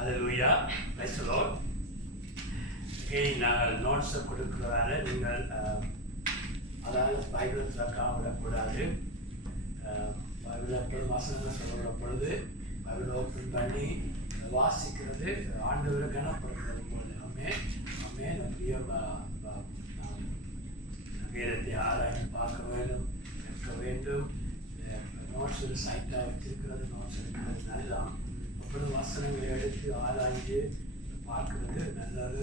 Hallelujah. Praise the Lord. நாங்கள் நோட்ஸை கொடுக்கிறதால நீங்கள் அதாவது பைபிள் திறக்காம விடக்கூடாது. பைபிள் எப்பொழுது வசனங்கள் சொல்லுற பொழுது பைபிள் ஓப்பன் பண்ணி வாசிக்கிறது ஆண்டவரை கனப்படுத்துறது போது அப்படியே வேதத்தை ஆராய்ச்சி பார்க்க வேண்டும், கேட்க வேண்டும். நோட்ஸ் ஒரு சைட்டாக வச்சிருக்கிறது, நோட்ஸ் இருக்கிறது நல்லா. அப்பொழுது வசனங்களை எடுத்து ஆராய்ச்சி பார்க்கறது நல்லது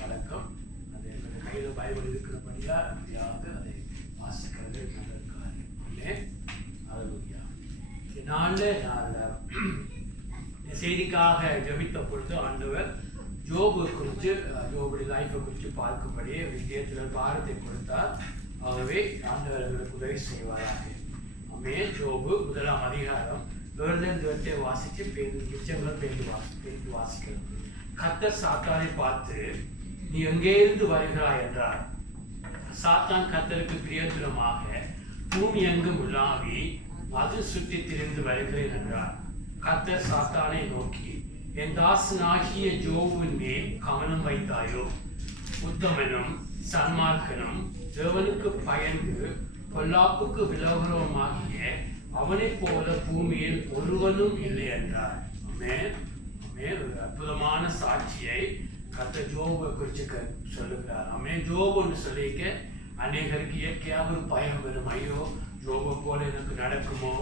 பழக்கம். அது எங்களுடைய கையில் பைபிள் இருக்கிறபடியாக எப்படியாவது அதை வாசிக்கிறது நல்ல காரியம். ஹல்லேலூயா. செய்திக்காக ஜெபித்த பொழுது ஆண்டவர் ஜோபு குறித்து, ஜோபுடைய லைஃப்பை குறித்து பார்க்கும்படி வித்தியத்தில் பாரத்தை கொடுத்தார். ஆகவே ஆண்டவர் எங்களுக்கு உதவி செய்வாராக. ஜோபு 1ஆம் அதிகாரம் 7 வாசித்து மிச்சங்கள் பேந்து வாசிக்கிறது. கர்த்தர் சாத்தானை பார்த்து, நீ எங்கேயிருந்து வருகிறாய் என்றார். சாத்தான் கர்த்தருக்கு பிரியத்துவமாக பூமி எங்கும் உலாவி அது சுற்றி திரிந்து வருகிறேன் என்றார். கர்த்தர் சாத்தானை நோக்கி, என் தாசனாகிய ஜோபுவின் மேல் கவனம் வைத்தாயோ? உத்தமனும் சன்மார்க்கனும் தேவனுக்கு பயந்து பொல்லாப்புக்கு விலகுறவுமாகிய அவனைப் போல பூமியில் ஒருவனும் இல்லை என்றார். ஒரு அற்புதமான சாட்சியை கர்த்தர் ஜோபை குறித்து சொல்லுகிறார். ஜோபுன்னு சொல்லிக்க அநேகருக்கு இயற்கையாக ஒரு பயம் வரும். ஐயோ, ஜோபை போல எனக்கு நடக்குமோ,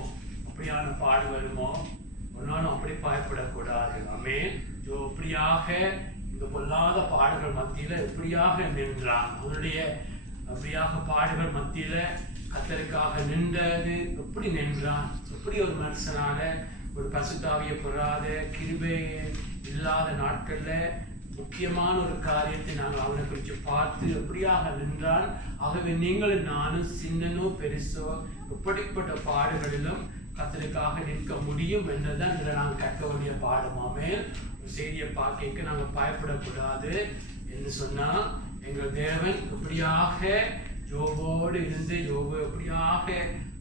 அப்படியான பாடு வருமோ, ஒரு நாளும் அப்படி பயப்படக்கூடாது. எப்படியாக இந்த பொல்லாத பாடுகள் மத்தியில எப்படியாக நின்றான், அவனுடைய அப்படியாக பாடுகள் மத்தியில கர்த்தருக்காக நின்றது எப்படி நின்றான், எப்படி ஒரு மனுஷனால ஒரு பசுத்தாவிய பெறாத கிருபை இல்லாத நாட்கள்ல முக்கியமான ஒரு காரியத்தை நாங்கள் அவனை குறித்து பார்த்து எப்படியாக நின்றான். ஆகவே நீங்களும் நானும் சின்னனோ பெருசோ எப்படிப்பட்ட பாடுகளிலும் கர்த்தருக்காக நிற்க முடியும் என்றுதான் இதில் நாங்கள் கற்க வேண்டிய பாடமாமே. ஒரு செய்தியை பார்க்க நாங்கள் பயப்படக்கூடாது என்று சொன்னால், எங்கள் தேவன் எப்படியாக ஜோபோடு இருந்து ஜோபு எப்படியாக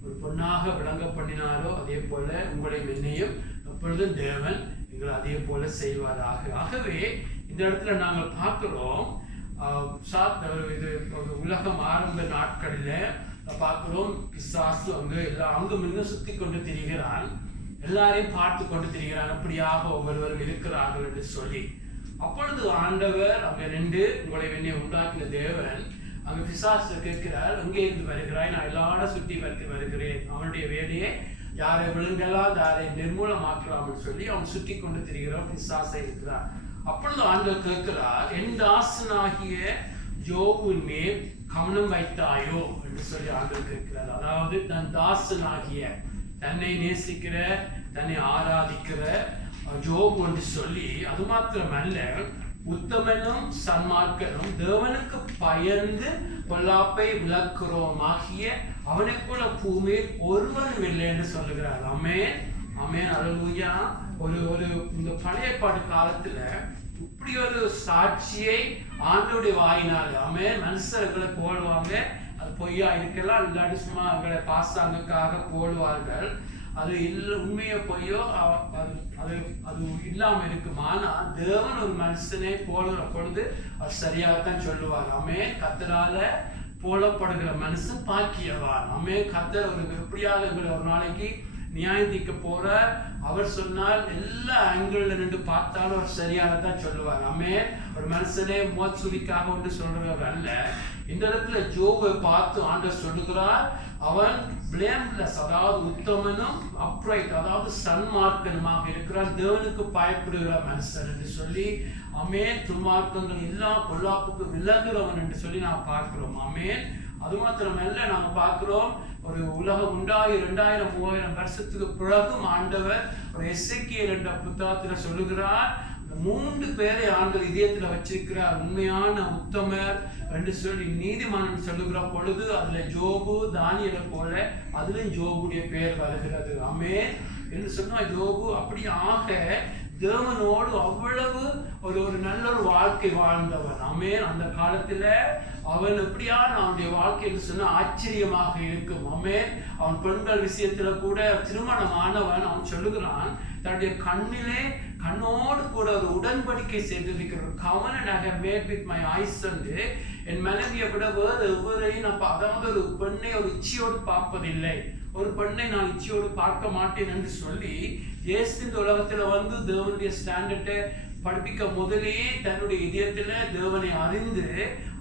ஒரு பொண்ணாக விளங்க பண்ணினாரோ அதே போல உங்களையும் என்னையும் எப்பொழுதும் தேவன் எங்களை அதே போல செய்வாராக. ஆகவே இந்த இடத்துல நாங்கள் பார்க்கிறோம், இது உலகம் ஆரம்ப நாட்களில் பார்க்கிறோம், பிசாசு அங்கும் இன்னும் சுத்தி கொண்டு திரிகிறான், எல்லாரையும் பார்த்து கொண்டு திரிகிறான், அப்படியாக ஒவ்வொருவரும் இருக்கிறார்கள் என்று சொல்லி. அப்பொழுது ஆண்டவர் அங்க நின்று உங்களை என்னை உண்டாக்கின தேவன் அங்க பிசாசு கேட்கிறார், அங்கே இருந்து வருகிறாய், நான் எல்லாரும் சுற்றி வருகிறேன், அவனுடைய வேலையை யாரை விழுங்கலாம், யாரை நிர்மூலமாக்கலாம்னு சொல்லி அவன் சுற்றி கொண்டு திரிகிறான், பிசாசை இருக்கிறார். அப்பொழுது ஆண்டவர் கேட்கிறார், என் தாசனாகிய ஜோபுவின் மேல் கவனம் வைத்தாயோ என்று சொல்லி ஆண்டவர் கேட்கிறார். அதாவது தன் தாசனாகிய, தன்னை நேசிக்கிற, தன்னை ஆராதிக்கிற ஜோபு என்று சொல்லி, அது மாத்திரமல்ல உத்தமனும் சன்மார்க்கனும் தேவனுக்கு பயந்து பொல்லாப்பை விளக்குறோமாகிய அவனை போல பூமியில் ஒருவனும் இல்லை என்று சொல்லுகிறார். ஹல்லேலூயா. ஒரு இந்த பழைய பாட்டு காலத்துல இப்படி ஒரு சாட்சியை ஆண்டோடைய வாயினால மனுஷர்களை போடுவாங்க. அது பொய்யா இருக்கலாம், இல்லாட்டி சும்மா அவங்களை பாசாங்கக்காக போடுவார்கள். அது உண்மையோ பொய்யோ அது இல்லாம இருக்குமானா தேவன் ஒரு மனுஷனை போடுற பொழுது அது சரியாகத்தான் சொல்லுவார். கர்த்தரால போலப்படுகிற மனுஷன் பாக்கியவான். கர்த்தர் ஒரு எப்படியாக ஒரு நாளைக்கு நியாயந்திக்க போற அவர் சொன்னால் எல்லா ஆங்கிள் நின்று பார்த்தாலும் அவர் சரியாகத்தான் சொல்லுவார். ஒரு மனுஷனே மோச்சுரிக்காக ஒன்று சொல்றவர் அல்ல. இந்த இடத்துல ஜோபை பார்த்து ஆண்டவர் சொல்லுகிறார், அவன் பிளேம்லெஸ், அதாவது உத்தமனும் அப்ரைட், அதாவது சன்மார்க்கனுமாக இருக்கிறான், தேவனுக்கு பயப்படுகிற மனுஷன் என்று சொல்லி. துன்மார்க்கங்கள் எல்லா பொல்லாப்புக்கு விலகுறவன் என்று சொல்லி நாம் பார்க்கிறோம். அது மாத்திரமல்ல, நாங்க பார்க்கிறோம், ஒரு உலகம் உண்டாகி 2000-3000 வருஷத்துக்கு பிறகும் ஆண்டவர் ஒரு எசேக்கியேல் என்ற புத்தகத்துல சொல்லுகிறார், 3 பேரை ஆண்டவர் இதயத்துல வச்சிருக்கிறார், உண்மையான உத்தமர் என்று சொல்லி. நீதிமான் சொல்லுகிற பொழுது அதுல ஜோபு தானியேலை போல அதுல ஜோபுடைய பெயர் வருகிறது. என்று சொன்னா ஜோபு அப்படியாக தேவனோடு அவ்வளவு ஒரு நல்ல ஒரு வாழ்க்கை வாழ்ந்தவன். அந்த காலத்துல அவன் எப்படியான அவனுடைய வாழ்க்கை என்று சொன்னா ஆச்சரியமாக இருக்கும். அவன் பெண்கள் விஷயத்துல கூட திருமணமானவன். அவன் சொல்லுகிறான், தன்னுடைய கண்ணிலே கண்ணோடு கூட ஒரு உடன்படிக்கை செய்திருக்கிற covenant I have made with my eyes வந்து என் மனைவியை விட வேறு எவரையும் நான் அதாவது ஒரு பெண்ணை ஒரு இச்சையோடு பார்ப்பதில்லை, ஒரு பெண்ணை நான் இச்சையோடு பார்க்க மாட்டேன் என்று சொல்லி இயேசு இந்த உலகத்துல வந்து தேவனுடைய ஸ்டாண்டர்டை படிப்பிக்க முதலே தன்னுடைய இதயத்துல தேவனை அறிந்து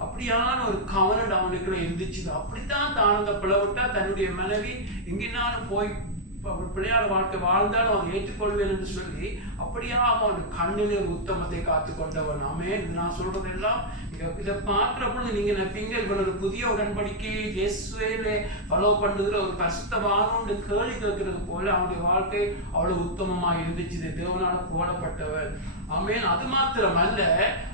அப்படியான ஒரு கவனம் அவனுக்குள்ள இருந்துச்சு. அப்படித்தான் தான் அந்த பிளவுட்டா தன்னுடைய மனைவி எங்கினாலும் போய் பிள்ளையார வாழ்க்கை வாழ்ந்தாலும் அவன் ஏற்றுக்கொள்வேன் என்று சொல்லி அப்படியாக அவன் கண்ணிலே உத்தமத்தை காத்து கொண்டவன். ஆமென். நான் சொல்றதெல்லாம் இதை பார்க்கிற பொழுது நீங்க நினைப்பீங்க இவன் ஒரு புதிய உடன்படிக்கையை இயேசுவிலே ஃபாலோ பண்ணுகிற ஒரு கஷ்டமான கேள்வி கேட்கிறது போல அவனுடைய வாழ்க்கை அவ்வளவு உத்தமமாக இருந்துச்சு. தேவனால் போடப்பட்டவன். ஆமென். அது மாத்திரம் அல்ல,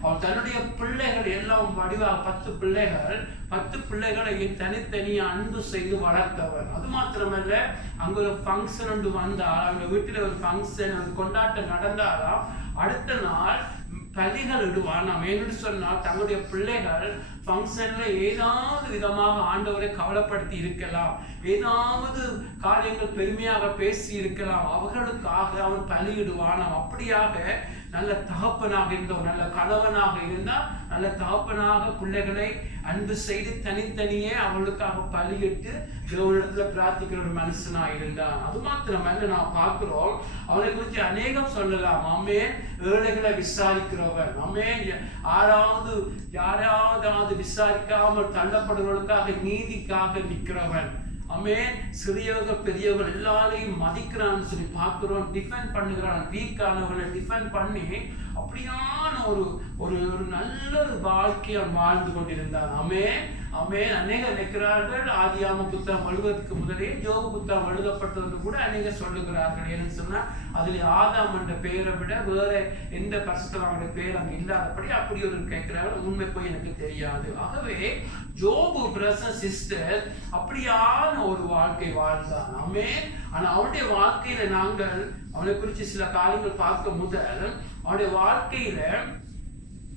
அவன் தன்னுடைய பிள்ளைகள் எல்லாம் வடிவாக 10 பிள்ளைகள் 10 பிள்ளைகளை தனித்தனியா அன்பு செய்து வளர்த்தவன். அது மாத்திரமல்ல, அங்க ஒரு ஃபங்க்ஷன் ஒன்று வந்தால் அவங்க வீட்டுல ஒரு ஃபங்க்ஷன் ஒரு கொண்டாட்டம் நடந்தாலும் அடுத்த நாள் பலிகள் இடுவான். நாம் என்னன்னு சொன்னால் தங்களுடைய பிள்ளைகள் ஃபங்க்ஷன்ல ஏதாவது விதமாக ஆண்டவரை கவலைப்படுத்தி இருக்கலாம், ஏதாவது காரியங்கள் பெருமையாக பேசி இருக்கலாம், அவர்களுக்காக அவன் பலியிடுவான். அப்படியாக நல்ல தகப்பனாக இருந்தோம், நல்ல கணவனாக இருந்தால் நல்ல தகப்பனாக பிள்ளைகளை அன்பு செய்து தனித்தனியே அவளுக்காக பலியிட்டு தேவனிடத்துல பிரார்த்திக்கிற ஒரு மனுஷனா இருந்தான். அது மாத்திரமல்ல, நான் பார்க்கிறோம் அவனை குறித்து அநேகம் சொல்லலாம். ஆமென். ஏழைகளை விசாரிக்கிறவன். ஆமென். யாராவது விசாரிக்காமல் தள்ளப்படுவதற்காக நீதிக்காக நிற்கிறவன். ஆமென். சிறியவர்கள் பெரியவர்கள் எல்லாரையும் மதிக்கிறான்னு சொல்லி பார்க்கிறோம். டிஃபெண்ட் பண்ணுகிறான், வீக்கானவர்களை டிஃபெண்ட் பண்ணி அப்படியான ஒரு நல்ல ஒரு வாழ்க்கையை அவன் வாழ்ந்து கொண்டிருந்தான். ஆமென். ஆமென். அநேகர் நிற்கிறார்கள் ஆதியாகம புத்தகம் எழுதுவதற்கு முதலே யோபு புத்தகம் எழுதப்பட்டது கூட அநேகர் சொல்லுகிறார்கள். ஏன்னு சொன்னா அதுல ஆதாம் என்ற பெயரை விட வேற எந்த பரிசுத்தவானுடைய பெயர் அங்க இல்லாதபடி அப்படி ஒரு கேட்கிறார்கள். உண்மை போய் எனக்கு தெரியாது. ஆகவே யோபு பிரதர் சிஸ்டர் அப்படியான ஒரு வாழ்க்கை வாழ்ந்தான். ஆமென். ஆனா அவனுடைய வாழ்க்கையில நாங்கள் அவனை குறித்து சில காரியங்கள் பார்க்க முதல் அவனுடைய வாழ்க்கையில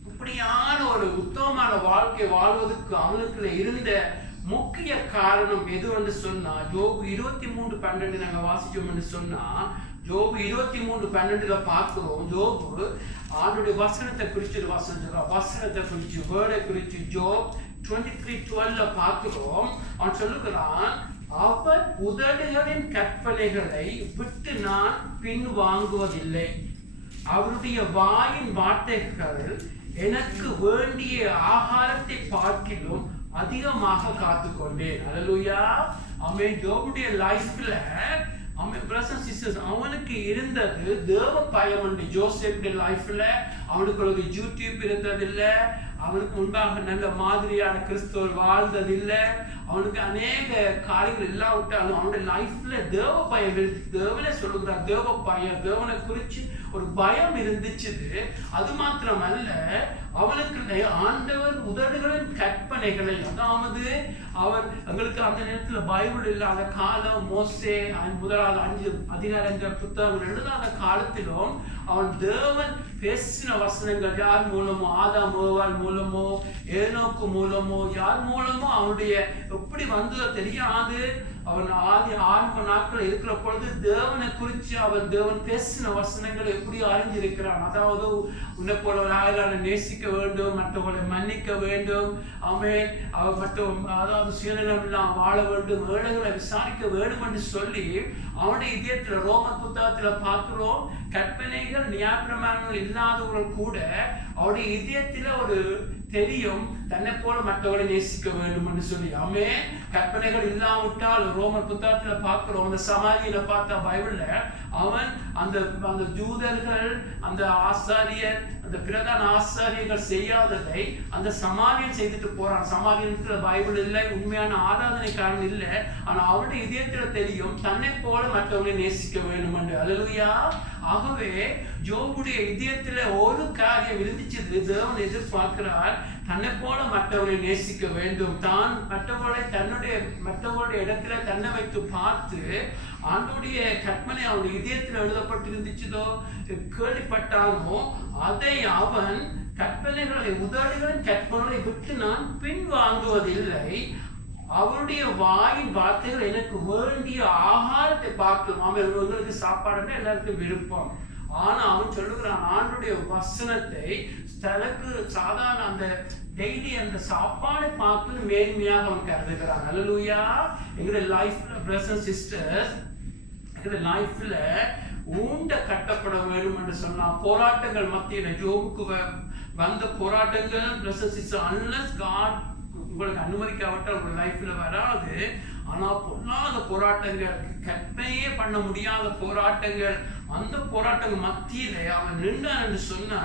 இப்படியான ஒரு உத்தமமான வாழ்க்கை வாழ்வதற்கு அவனுக்குள்ள இருந்த முக்கிய காரணம் எது என்று சொன்னா யோபு 23:12 நாங்க வாசிச்சோம் என்று சொன்னா யோபு 23:12 பார்க்கிறோம். யோபு ஆண்டுடைய வசனத்தை குறிச்சு வசனத்தை குறிச்சு வேர்டை குறிச்சு ஜோப் 23:12 பார்க்கிறோம். அவன் சொல்லுகிறான், அவர் உதடுகளின் கற்பனைகளை விட்டு நான் பின் வாங்குவதில்லை, அவருடைய வாயின் வார்த்தைகள் எனக்கு வேண்டிய ஆகாரத்தை பார்க்கிலும் அதிகமாக காத்துக்கொண்டேன். அல்லேலூயா. ஆமென். யோபுடைய லைஃப்ல ஆமென் பிரதர்ஸ் அண்ட் சிஸ்டர்ஸ் அவனுக்கு இருந்தது தேவ பயம். உண்டு ஜோசேப்புடைய லைஃப்ல அவனுக்கு ஒரு யூடியூப் இருந்ததில்லை, அவனுக்கு முன்பாக நல்ல மாதிரியான கிறிஸ்தவர் வாழ்ந்ததில்லை, அவனுக்கு அநேக காரியங்கள் இல்லாவிட்டாலும் அவனுடைய லைஃப்ல தேவ பயம் தேவனை சொல்லுகிறார். தேவ பயம், தேவனை குறிச்சு ஒரு பயம் இருந்துச்சு. அது மாத்திரமல்ல, அவனுக்கு ஆண்டவர் உதடுகளின் கற்பனைகளை, அதாவது அவர் எங்களுக்கு அந்த நேரத்துல பைபிள் இல்லாத காலம், மோசே முதலாவது 5 அதிகாரங்கள் புத்தகங்கள் எழுதாத காலத்திலும் அவன் தேவன் பேசின வசனங்கள் யார் மூலமோ, ஆதாம் ஏவாள் மூலமோ, ஏனோக்கு மூலமோ, யார் மூலமோ அவனுடைய எப்படி வந்ததோ தெரியாது. அவன் ஆரம்ப நாட்கள் இருக்கிற பொழுது தேவனை குறித்து அவன் தேவன் பேசின வசனங்களை எப்படி அறிஞ்சிருக்கிறான். அதாவது உன்னை போல ஒரு ஆயிரம் நேசிக்க வேண்டும், மற்றவர்களை மன்னிக்க வேண்டும், ஆமென், அவர் அதாவது சுயநலம் வாழ வேண்டும், ஏழைகளை விசாரிக்க வேண்டும் என்று சொல்லி அவனுடைய இதயத்துல ரோமர் புத்தகத்துல பார்க்கிறோம். கற்பனைகள் நியாயப்பிரமாணங்கள் இல்லாதவர்கள் கூட அவருடைய இதயத்துல ஒரு தெரியும், தன்னை போல மற்றவர்களை நேசிக்க வேண்டும் என்று சொல்லி. ஆமென். கற்பனைகள் இல்லாவிட்டால் ரோமர் புத்தகத்துல பார்க்கிறோம். அந்த சமாதியில பார்த்தா பைபிள்ல அவன் அந்த ஜூதர்கள், அந்த ஆசாரியர், அந்த பிரதான ஆசாரியர்கள் செய்யாததை அந்த சமாதியில் செய்துட்டு போறான். சமாதியில் பைபிள் இல்லை, உண்மையான ஆராதனைக்காரன் இல்லை, ஆனா அவனுடைய இதயத்துல தெரியும் தன்னை போல மற்றவர்களை நேசிக்க வேண்டும் என்று. அல்லேலூயா. ஆகவே யோபுடைய இதயத்துல ஒரு காரியம் இருந்துச்சு, தேவன் எதிர்பார்க்கிறார், தன்னை போல மற்றவர்களை நேசிக்க வேண்டும், தான் மற்றவர்களுடைய இடத்துல தன்னை வைத்து பார்த்து ஆண்டுடைய கற்பனை அவனுடைய இதயத்தில் எழுதப்பட்டிருந்துச்சதோ கேள்விப்பட்டானோ அதை அவன் கற்பனைகளை உதடுகளின் கற்பனைகளை விட்டு நான் பின் வாங்குவதில்லை, அவருடைய வாயின் வார்த்தைகள் எனக்கு வேண்டிய ஆகாரத்தை பார்க்கலாம். அவங்களுக்கு சாப்பாடுன்னா எல்லாருக்கும் விருப்பம். ஆனா அவன் சொல்லுகிறான், ஆண்டுடைய வசனத்தை தனக்கு சாதாரண அந்த டெய்லி அந்த சாப்பாடு பார்த்து மேன்மையாக அவன் கருதுகிறான். அல்லேலூயா. எங்களுடைய லைஃப்ல பிரதர்ஸ் அண்ட் சிஸ்டர்ஸ், எங்களுடைய லைஃப்ல ஊண்ட கட்டப்பட வேண்டும் என்று சொன்னா போராட்டங்கள் மத்தியில ஜோபுக்கு வந்த போராட்டங்கள் brothers and sister, unless God உங்களுக்கு அனுமதிக்காவிட்டால் உங்க லைஃப்ல வராது. ஆனா பொல்லாத போராட்டங்கள், கற்பனையே பண்ண முடியாத போராட்டங்கள், அந்த போராட்டங்கள் மத்தியில அவன் நின்றான் என்று சொன்னா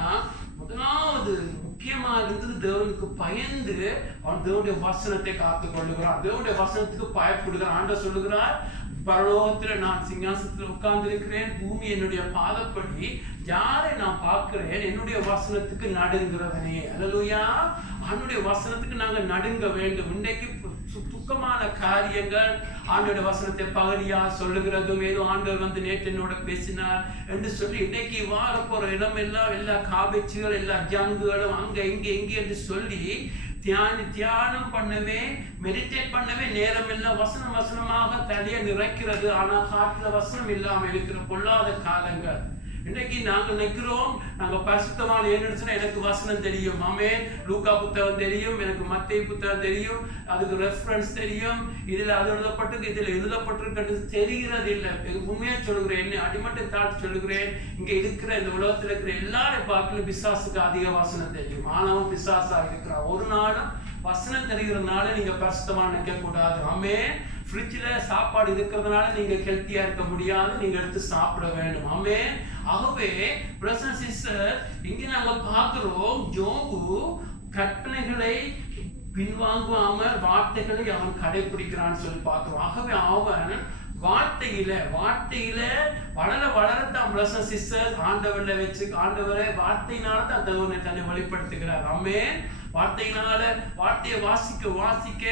முதலாவது முக்கியமா இருந்தது தேவனுக்கு பயந்து அவன் தேவனுடைய வசனத்தை காத்து கொள்ளுகிறான். தேவனுடைய வசனத்துக்கு பயப்படுகிறான். ஆண்டவர் சொல்லுகிறார், பரலோகத்துல நான் சிங்காசனத்துல உட்கார்ந்து இருக்கிறேன், பூமி என்னுடைய பாதப்படி, யாரை நான் பார்க்கிறேன், என்னுடைய வசனத்துக்கு நடுங்கிறவனே. அல்லேலூயா. அவனுடைய வசனத்துக்கு நாங்க நடுங்க வேண்டும். இன்றைக்கு துக்கமான காரியங்கள் ஆண்டோட வசனத்தை பகுதியா சொல்லுகிறதும், ஏதோ ஆண்டவர் வந்து நேற்று என்னோட பேசினார் என்று சொல்லி இன்னைக்கு வார போற இடம் எல்லாம் எல்லா காபேஜுகள், எல்லா ஜங்குகளும் அங்க இங்க எங்க என்று சொல்லி தியானம் பண்ணவே, மெடிடேட் பண்ணவே நேரம் இல்லை. வசனமாக தலையை நிறைக்கிறது. ஆனா காட்டுல வசனம் இல்லாம இருக்கிற பொல்லாத காலங்கள். இன்னைக்கு நாங்க நினைக்கிறோம், நாங்க பரிசுத்தமான ஏன்னு எனக்கு வசனம் தெரியும், ஆமென், லூக்கா புத்தகம் தெரியும், எனக்கு மத்தேயு புத்தகம் தெரியும், அதுக்கு ரெஃபரன்ஸ் தெரியும், இதுல அது எழுதப்பட்டிருக்கு, இதுல எழுதப்பட்டிருக்கு தெரிகிறது இல்லை. உண்மையா சொல்லுகிறேன், என்ன அடிமட்டை தாழ்த்து சொல்லுகிறேன், இங்க இருக்கிற இந்த உலகத்துல இருக்கிற எல்லாரும் பார்க்கல பிசாசுக்கு அதிக வசனம் தெரியும். ஆனாவும் பிசாசா இருக்கிறான். ஒரு நாளும் வசனம் தெரிகிறதுனால நீங்க பரிசுத்தமா நினைக்க கூடாது. ஆமென். ஃப்ரிட்ஜில் சாப்பாடு இருக்கிறதுனால நீங்க ஹெல்த்தியா இருக்க முடியாது, நீங்க எடுத்து சாப்பிட வேண்டும். ஆமென். ஆகவே பிரதர்ஸ் அண்ட் சிஸ்டர், இங்க நாங்க பார்க்கிறோம், யோபு கற்பனைகளை பின்வாங்காம வார்த்தைகளை அவன் கடைபிடிக்கிறான்னு சொல்லி பார்க்கிறோம். ஆகவே அவன் வார்த்தையில வளரத்தான் பிரதர்ஸ் அண்ட் சிஸ்டர் ஆண்டவரை வச்சு, ஆண்டவரை வார்த்தையினால தான் தேவனை தன்னை வெளிப்படுத்துகிறார். ஆமென். வார்த்தையை வாசிக்க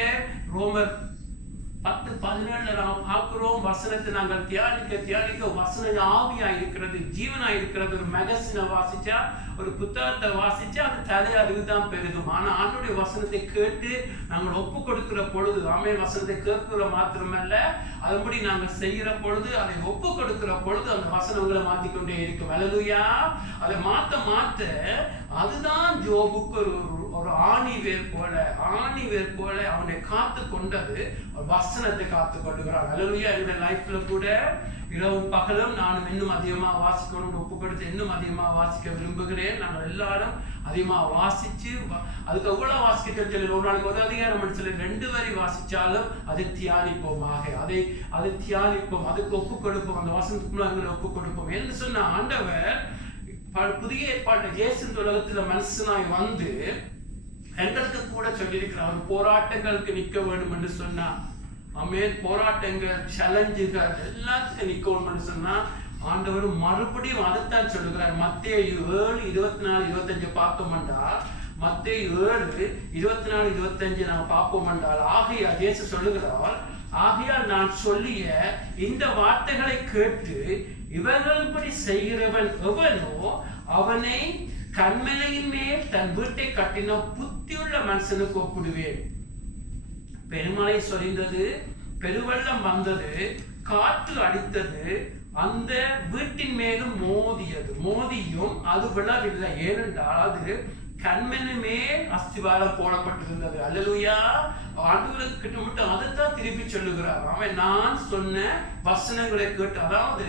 ரோமர் 10:17 நாம் பார்க்கிறோம், வசனத்தை நாங்கள் தியானிக்க வசனம் ஆவியா இருக்கிறது, ஜீவனா இருக்கிறது. ஒரு மெகசினை வாசிச்சா, ஒரு புத்தகத்தை வாசிச்சா அது தலையறிவு தான் பெருகும். ஆனா ஆண்டுடைய வசனத்தை கேட்டு நாங்கள் ஒப்பு கொடுக்கிற பொழுது, ஆமென், வசனத்தை கேட்கிற மாத்திரமல்ல, அதன்படி நாங்கள் செய்கிற பொழுது, அதை ஒப்பு கொடுக்கிற பொழுது அந்த வசனங்களை மாத்திக்கொண்டே இருக்கும். அல்லேலூயா. அதை மாத்த அதுதான் யோபுக்கு ஒரு ஆணி வேர் போல அவனை காத்து கொண்டது, வசனத்தை காத்து கொள்ளுகிறான். அல்லேலூயா. என்னுடைய லைஃப்ல கூட இரவும் பகலும் நான் இன்னும் அதிகமா வாசிக்கணும் ஒப்பு கொடுத்து இன்னும் அதிகமா வாசிக்க விரும்புகிறேன். நாங்கள் எல்லாரும் அதிகமா வாசிச்சு, அதுக்கு எவ்வளவு வாசிக்க சொல்லி ஒரு நாளைக்கு ஒரு அதிகாரம் சொல்லி 2 வரி வாசிச்சாலும் அதை தியானிப்போமாக, அதை தியானிப்போம், அதுக்கு ஒப்பு கொடுப்போம், அந்த வசனத்துக்குள்ள ஒப்பு கொடுப்போம் என்று சொன்ன ஆண்டவர் புதிய ஏற்பாட்டு இயேசு உலகத்துல மனுஷனாய் வந்து எங்களுக்கு கூட சொல்லியிருக்கிறார், போராட்டங்களுக்கு நிற்க வேண்டும் என்று சொன்னா, ஆமென், போராட்டங்கள், சேலஞ்சுகள் எல்லாத்துக்கும் நிற்கணும் என்று சொன்னா ஆண்டவர் மறுபடியும் அதைத்தான் சொல்லுகிறார். மத்தேயு 7:24-25 பார்த்தோம்டா, மத்தேயு 7:24-25 நாம பார்ப்போம் என்றால், ஆகையால் இயேசு சொல்லுகிறார், ஆகையால் நான் சொல்லிய இந்த வார்த்தைகளை கேட்டு இவர்கள்படி செய்கிறவன் எவனோ அவனை கண்மலையின் மேல் தன் வீட்டை கட்டின புத்தியுள்ள மனுஷனுக்கு ஒப்பிடுவேன். பெருமழை சொரிந்தது, பெருவெள்ளம் வந்தது, காற்று அடித்தது, அந்த வீட்டின் மேலும் மோதியும் அது விழவில்லை, ஏனென்றால் அது கண்மலை மேல் அஸ்திவாரம் போடப்பட்டிருந்தது. அல்லேலூயா. ஆண்டவருக்கு கிட்ட மட்டும் அதைத்தான் திருப்பி சொல்லுகிறார். அவன் நான் சொன்ன வசனங்களை கேட்டு, அதாவது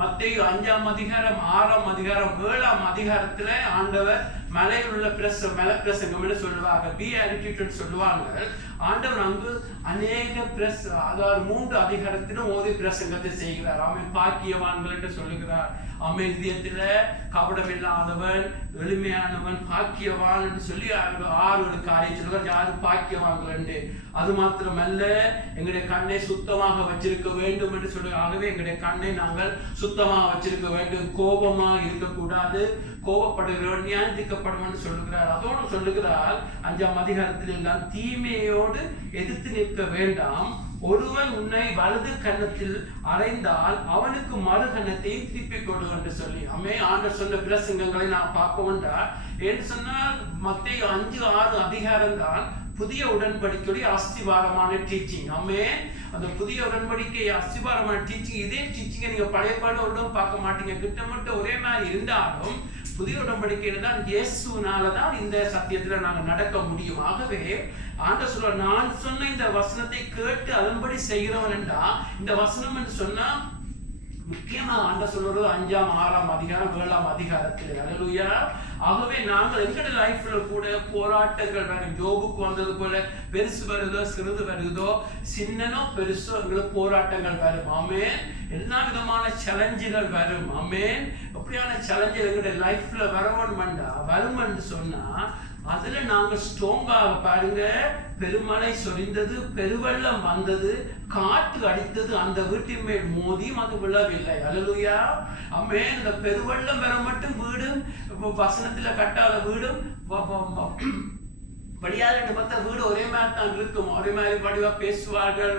மத்தேயு 5ஆம் அதிகாரம் 6ஆம் அதிகாரம் 7ஆம் அதிகாரத்துல ஆண்டவர் மலையில் உள்ள பிரசங்கம் சொல்லுவாங்க, பீஆட்டிட்யூட் சொல்லுவாங்க. ஆண்டவர் அங்கு அநேக அதாவது 3 அதிகாரத்திலும் ஓதி பிரசங்கத்தை செய்கிறார். அவன் பாக்கியவான்கள் என்று சொல்லுகிறார். அவன் இதயத்துல கபடம் இல்லாதவன், எளிமையானவன், பாக்கியவான் என்று சொல்லி 6 காரியம் சொல்லுவார். யாரு பாக்கியவான்கள் என்று. அது மாத்திரமல்ல, எங்களுடைய கண்ணை சுத்தமாக வச்சிருக்க வேண்டும் என்று சொல்லுவார். ஆகவே எங்களுடைய கண்ணை நாங்கள் சுத்தமாக வச்சிருக்க வேண்டும், கோபமா இருக்கக்கூடாது, கோபப்படுகிறவன் நியாயந்திக்கப்படும் என்று சொல்லுகிறார். அதோடு சொல்லுகிறார் 5ஆம் அதிகாரத்தில் எல்லாம் தீமையோடு எதிர்த்து நிற்க வேண்டாம், ஒருவன் உன்னை வலது கன்னத்தில் அறைந்தால் அவனுக்கு மறு கன்னத்தையும் திருப்பிக் கொடு என்று சொல்லி, ஆண்டவர் சொன்ன பிரசங்கங்களை நான் பார்க்க வேண்டாம். ஏன்னு சொன்னால் மத்தேயு 5-6 அதிகாரம் தான் புதிய உடன்படிக்கையுடைய அஸ்திவாரமான டீச்சிங். ஆமென். அந்த புதிய உடன்படிக்கை அஸ்திவாரமான டீச்சிங், இதே டீச்சிங்கை நீங்க பழைய பாடலும் பார்க்க மாட்டீங்க. கிட்டமட்ட ஒரே மாதிரி இருந்தாலும் புதிய உடன்படிக்கையில தான் இயேசுனாலதான் இந்த சத்தியத்துல நாங்க நடக்க முடியும். ஆகவே ஆண்டவர் சொல்ற, நான் சொன்ன இந்த வசனத்தை கேட்டு அதன்படி செய்கிறவன் என்றா, இந்த வசனம் என்று சொன்னா முக்கியமா ஆண்டவர் சொல்றது 5ஆம் 6ஆம் அதிகாரம் 7ஆம் அதிகாரத்தில். அல்லேலூயா. ஆகவே நாங்கள் எங்களுடைய லைஃப்ல கூட போராட்டங்கள் வரும். யோபுக்கு வந்தது போல பெருசு வருதோ சிறிது வருதோ, சின்னனோ பெருசோ எங்களுக்கு போராட்டங்கள் வரும். ஆமென். எல்லா விதமான சேலஞ்சுகள் வரும். ஆமென். அப்படியான சேலஞ்சு எங்களுடைய லைஃப்ல வரும்னு சொன்னா அதுல நாங்க ஸ்ட்ராங்காக பாருங்க. பெருமழை சொரிந்தது, பெருவெள்ளம் வந்தது, காற்று அடித்தது, அந்த வீட்டின் மேல் மோதியும் அது விழவில்லை. அல்லேலூயா. ஆமென். இந்த பெருவெள்ளம் வர மட்டும் வீடும் வசனத்துல கட்டாத வீடும் படியாத மற்ற வீடு ஒரே மாதிரி தான் இருக்கும். ஒரே மாதிரி வடிவா பேசுவார்கள்,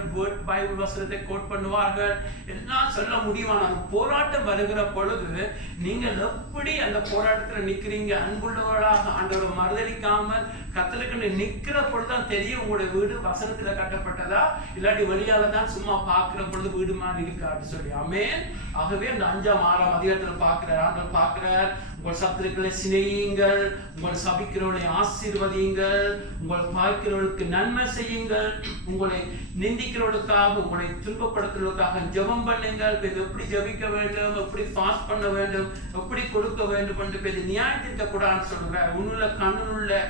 பைபிள் வசனத்தை கோட் பண்ணுவார்கள், எல்லாம் சொல்ல முடியுமான போராட்டம் வருகிற பொழுது நீங்கள் எப்படி அந்த போராட்டத்துல நிக்கிறீங்க? அன்புள்ளவர்களாக ஆண்டவரை மறுதளிக்காமல் கர்த்தருக்கு நிக்கிற பொழுதுதான் தெரியும் உங்களுடைய வீடு வசனத்துல கட்டப்பட்டதா இல்லாட்டி வெளியால தான் சும்மா பார்க்கிற பொழுது வீடு மாதிரி இருக்கா அப்படின்னு சொல்லி. ஆமென். ஆகவே அந்த 5ஆம் 6ஆம் அதிகாரத்துல பார்க்கிறார் ஆண்டவர் பார்க்கிறார். உங்கள் சத்துருக்களை சிநேகியுங்கள், உங்கள் சபிக்கிறவர்களை ஆசீர்வதியுங்கள், உங்கள் பார்க்கிறவர்களுக்கு நன்மை செய்யுங்கள், உங்களை நிந்திக்கிறவர்களுக்காக உங்களை துன்பப்படுத்துவதற்காக ஜெபம் பண்ணுங்கள். இது எப்படி ஜெபிக்க வேண்டும், எப்படி ஃபாஸ்ட் பண்ண வேண்டும், எப்படி கொடுக்க வேண்டும் என்று நியாயத்திற்க கூடாதுன்னு சொல்றார். உன்னுள்ள கண்ணுள்ள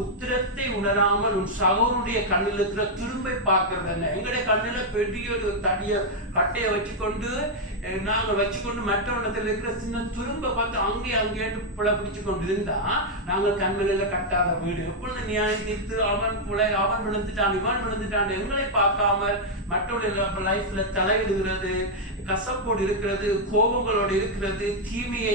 உத்திரத்தை உணராமல் உன் சகோதரனுடைய கண்ணில் இருக்கிற துரும்பை பார்க்கறது என்ன? எங்களுடைய கண்ணில பெரிய ஒரு தடிய கட்டையை வச்சுக்கொண்டு நாங்கள் வச்சுக்கொண்டு மற்றவனத்தில் இருக்கிற சின்ன துரும்பை பார்த்து அங்கே புல பிடிச்சு கொண்டு இருந்தா நாங்கள் கண்மையில கட்டாத வீடு. எப்பொழுது நியாயம் தீர்த்து அவன் விழுந்துட்டான் இவன் விழுந்துட்டான் எங்களை பார்க்காமல் மற்றவருடைய லைஃப்ல தலையிடுகிறது, கசப்போடு இருக்கிறது, கோபங்களோடு இருக்கிறது, தீமையை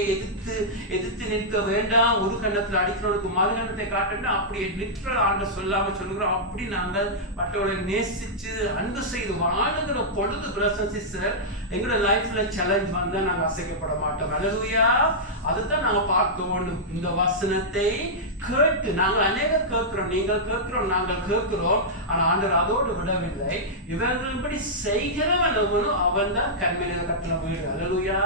எதிர்த்து நிற்க வேண்டாம், ஒரு கண்ணத்துல அடிக்கிறவனுக்கு மறு கண்ணத்தை காட்டணும் அப்படியே லிட்டரல் ஆண்ட சொல்லாம சொல்லுகிறோம். அப்படி நாங்கள் மற்றவர்களை நேசிச்சு அன்பு செய்து வாழுகிற பொழுது பிரதர்ஸ் சிஸ்டர் எங்களோட லைஃப்ல சேலஞ்ச் வந்தா நாங்க அசைக்கப்பட மாட்டோம். அல்லேலூயா. அதுதான் நாங்க பார்க்க வேண்டும். இந்த வசனத்தை கேட்டு நாங்கள் அநேகர் கேட்கிறோம், நீங்கள் கேட்கிறோம், நாங்கள் கேட்கிறோம். ஆனா ஆண்டவர் அதோடு விடவில்லை. இவர்களின்படி செய்கிறவன் எவனும் அவன் தான் கண்மையில கட்டின வீடு. அல்லேலூயா.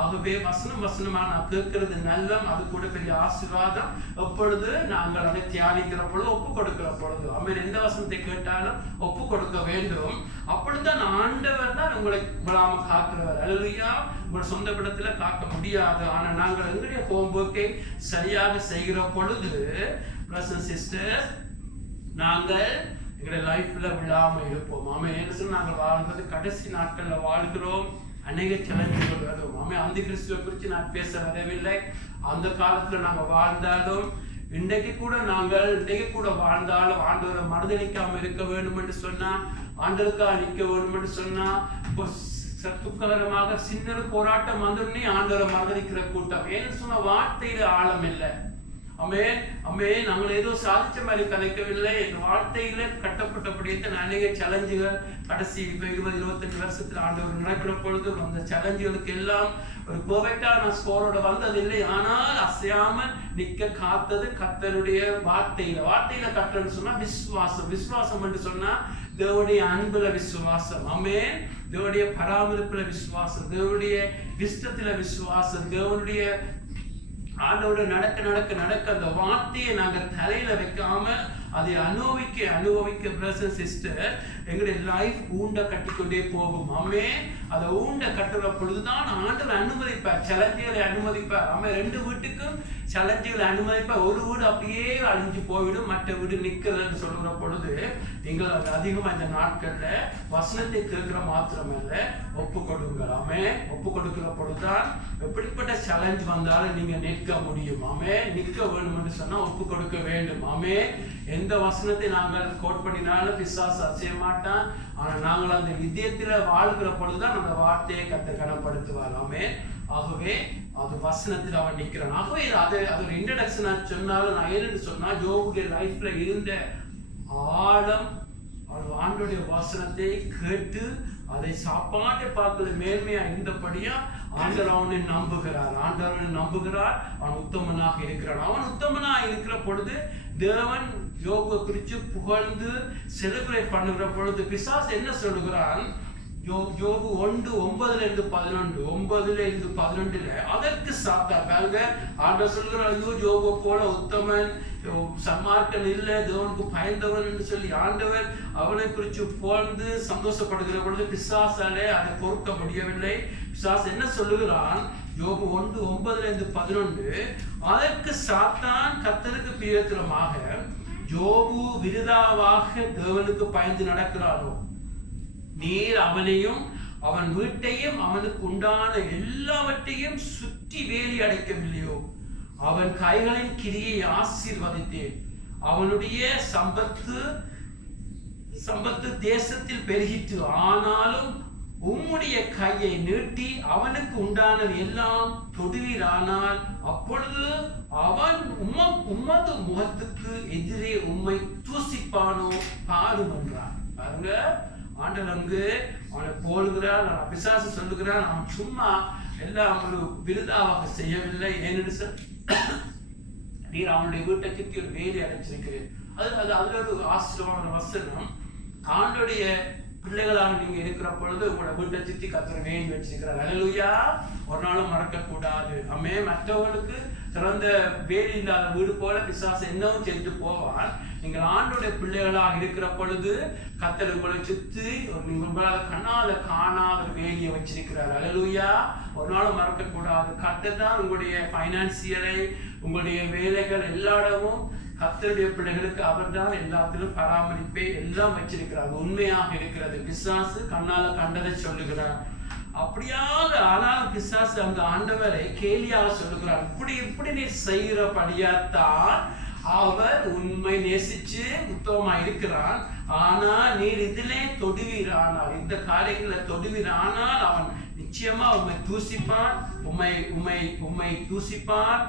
ஆகவே வசனமா நான் கேட்கிறது நல்ல, அது கூட பெரிய ஆசீர்வாதம். எப்பொழுது நாங்கள் அதை தியானிக்கிற பொழுது ஒப்பு கொடுக்கிற பொழுது அவன் எந்த வசனத்தை கேட்டாலும் ஒப்பு கொடுக்க வேண்டும். அப்பொழுதுதான் ஆண்டவர் தான் உங்களை விழாம காக்கிறவர். அல்லேலூயா. உங்கள் சொந்த இடத்துல காக்க முடியாது. ஆனா நாங்கள் எங்களுடைய போம்போக்கை சரியாக செய்கிற பொழுது பிரதர்ஸ் சிஸ்டர்ஸ் நாங்கள் எங்களுடைய லைஃப்ல விழாம இருப்போம். என்ன நாங்கள் வாழ்றது கடைசி நாட்கள்ல வாழ்கிறோம். அநேக சேலஞ்சுகள் வரும். அந்த கிறிஸ்துவை குறித்து நான் பேச வரவில்லை. அந்த காலத்துல நாங்க வாழ்ந்தாலும் இன்றைக்கு கூட வாழ்ந்தாலும் ஆண்டவரை மறுதளிக்காம இருக்க வேண்டும் என்று சொன்னா, ஆண்டவருக்காக நிற்க வேண்டும் என்று சொன்னா, துக்ககரமாக சின்ன போராட்டம் வந்துடனே ஆண்டவரை மறுதளிக்கிற கூட்டம். ஏன்னு சொன்ன வார்த்தையில ஆழம் இல்லை. நாங்கள் ஏதோ சாதிச்ச மாதிரி கலைக்கவில்லை. என் வாழ்க்கையில கட்டப்பட்டபடியே அநேக சேலஞ்சுகள் கடைசி 20-25 வருஷத்துல ஆண்டவர் நடக்கிற பொழுது அந்த சேலஞ்சுகளுக்கு எல்லாம் ஒரு பெர்ஃபெக்டான ஸ்கோரோட வந்ததில்லை. ஆனால் அசையாம நிக்க காத்தது கர்த்தருடைய வார்த்தையில கர்த்தர்னு சொன்னா விசுவாசம் என்று சொன்னா தேவனுடைய அன்புல விசுவாசம். ஆமென். தேவனுடைய பராமரிப்புல விசுவாசம், தேவனுடைய விஸ்தத்துல விசுவாசம், தேவனுடைய ஆண்டோட நடக்க அந்த வார்த்தையை நாங்க தலையில வைக்காம அதை அனுபவிக்க பிரதர்ஸ் சிஸ்டர் எங்களுடைய லைஃப் ஊண்ட கட்டிக்கொண்டே போகும். அதை ஊண்ட கட்டுற பொழுதுதான் ஆண்டவர் அனுமதிப்பார், சேலஞ்சுகளை அனுமதிப்பார். 2 வீட்டுக்கும் சேலஞ்சுகளை அனுமதிப்பார். ஒரு வீடு அப்படியே அழிஞ்சு போய்விடும், மற்ற வீடு நிக்கிறதுன்னு சொல்லுற பொழுது எங்களுக்கு அதிகமா இந்த நாட்கள்ல வசனத்தை கேட்கிற மாத்திரமல்ல ஒப்பு கொடுங்கள். ஒப்பு கொடுக்கிற பொழுதுதான் எப்படிப்பட்ட சேலஞ்ச் வந்தாலும் நீங்க நிற்க முடியும். நிற்க வேண்டும் என்று சொன்னா ஒப்பு கொடுக்க வேண்டும். எந்த வசனத்தை நாங்கள் கோட் பண்ணினாலும் பிசாசு அசைய மாட்டான். ஆனா நாங்கள் அந்த இதயத்துல வாழ்கிற பொழுதுதான் அந்த வார்த்தையை கனப்படுத்துவார். ஆகவே அது வசனத்தில் அவன் நிற்கிறான். ஆகவே அது ஒரு இன்ட்ரடக்ஷனா சொன்னாலும் நான் ஏன்னு சொன்னா ஜோபுடைய லைஃப்ல இருந்த ஆழம் ஆண்டோடைய வசனத்தை கேட்டு அதை சாப்பாட்டை பார்க்கல மேன்மையா இருந்தபடியா ஆண்டவர் அவனை நம்புகிறார். அவன் உத்தமனாக இருக்கிறான். அவன் உத்தமனாக இருக்கிற பொழுது தேவன் யோபை குறித்து புகழ்ந்து செலிப்ரேட் பண்ணுகிற பொழுது பிசாசு என்ன சொல்லுகிறான்? யோபு 9:11 அதற்கு சாத்தான் பாருங்க, ஆண்டவர் சொல்கிறார், ஐயோ யோபை போல உத்தமன் சன்மார்க்கன் இல்லை, தேவனுக்கு பயந்தவன் என்று சொல்லி ஆண்டவர் அவனை குறித்து புகழ்ந்து சந்தோஷப்படுகிற பொழுது பிசாசாலே அதை பொறுக்க முடியவில்லை. பிசாசு என்ன சொல்லுகிறான்? யோபு 9:11 அதற்கு சாத்தான் கர்த்தருக்கு பிரியத்திரமாக யோபு விருதாவாக தேவனுக்கு பயந்து நடக்கிறானோ, நீர் அவனையும் அவன் வீட்டையும் அவனுக்கு உண்டான எல்லாவற்றையும் சுற்றி வேலி அடைக்கவில்லையோ? அவன் கைகளின் கிரியை ஆசீர்வதித்தேன். அவனுடைய சம்பத்து தேசத்தில் பெருகிற்று. ஆனாலும் உம்முடைய கையை நீட்டி அவனுக்கு உண்டானது எல்லாம் தொடுவீரானால் அப்பொழுது அவன் உமது முகத்துக்கு எதிரே உம்மை தூசிப்பானோ பாரும் என்றான். பாருங்க, ஆண்டவர் அங்கு அவனை போலுகிறான். பிசாசு சொல்லுகிறான், அவன் சும்மா எல்லாம் ஒரு விருதாவாக செய்யவில்லை. ஏனென்று நீர் அவனுடைய வீட்டை சுற்றி ஒரு வேலி அடைச்சிருக்கிறேன். அதுல ஒரு ஆசீர்வாதமான வசனம். ஆண்டோடைய பிள்ளைகளாக நீங்க இருக்கிற பொழுது உங்களோட வீட்டை சுற்றி கர்த்தர் வேலி வச்சிருக்கிறார். அல்லேலூயா. ஒரு நாளும் மறக்க கூடாது. ஆமே. மற்றவர்களுக்கு திறந்த வேலி இல்லாத வீடு போல பிசாசு என்னவும் சென்று போவான். நீங்கள் ஆண்டோடைய பிள்ளைகளாக இருக்கிற பொழுது கர்த்தர் உங்களை சுற்றி உங்களால் கண்ணால காணாத வேலியை வச்சிருக்கிறார். அல்லேலூயா. ஒரு நாளும் மறக்க கூடாது. கர்த்தர் தான் உங்களுடைய பைனான்சியலை, உங்களுடைய வேலைகள் எல்லா இடமும் கர்த்தருடைய பிள்ளைகளுக்கு அவர் தான் எல்லாத்திலும் பராமரிப்பை எல்லாம் வச்சிருக்கிறார். உண்மையாக இருக்கிறது. பிசாசு கண்ணால கண்டதை சொல்லுகிறார். அப்படியாக ஆனால் பிசாசு அந்த ஆண்டவரை கேலியாக சொல்லுகிறார். இப்படி நீ செய்கிறபடியாத்தான் அவர் உண்மை நேசிச்சு உத்தமமா இருக்கிறான். ஆனா நீர் இதிலே தொடுவீரானால், இந்த காரியங்களை தொடுவீரானால் அவன் நிச்சயமா உம்மை தூசிப்பான். உம்மை தூசிப்பான்.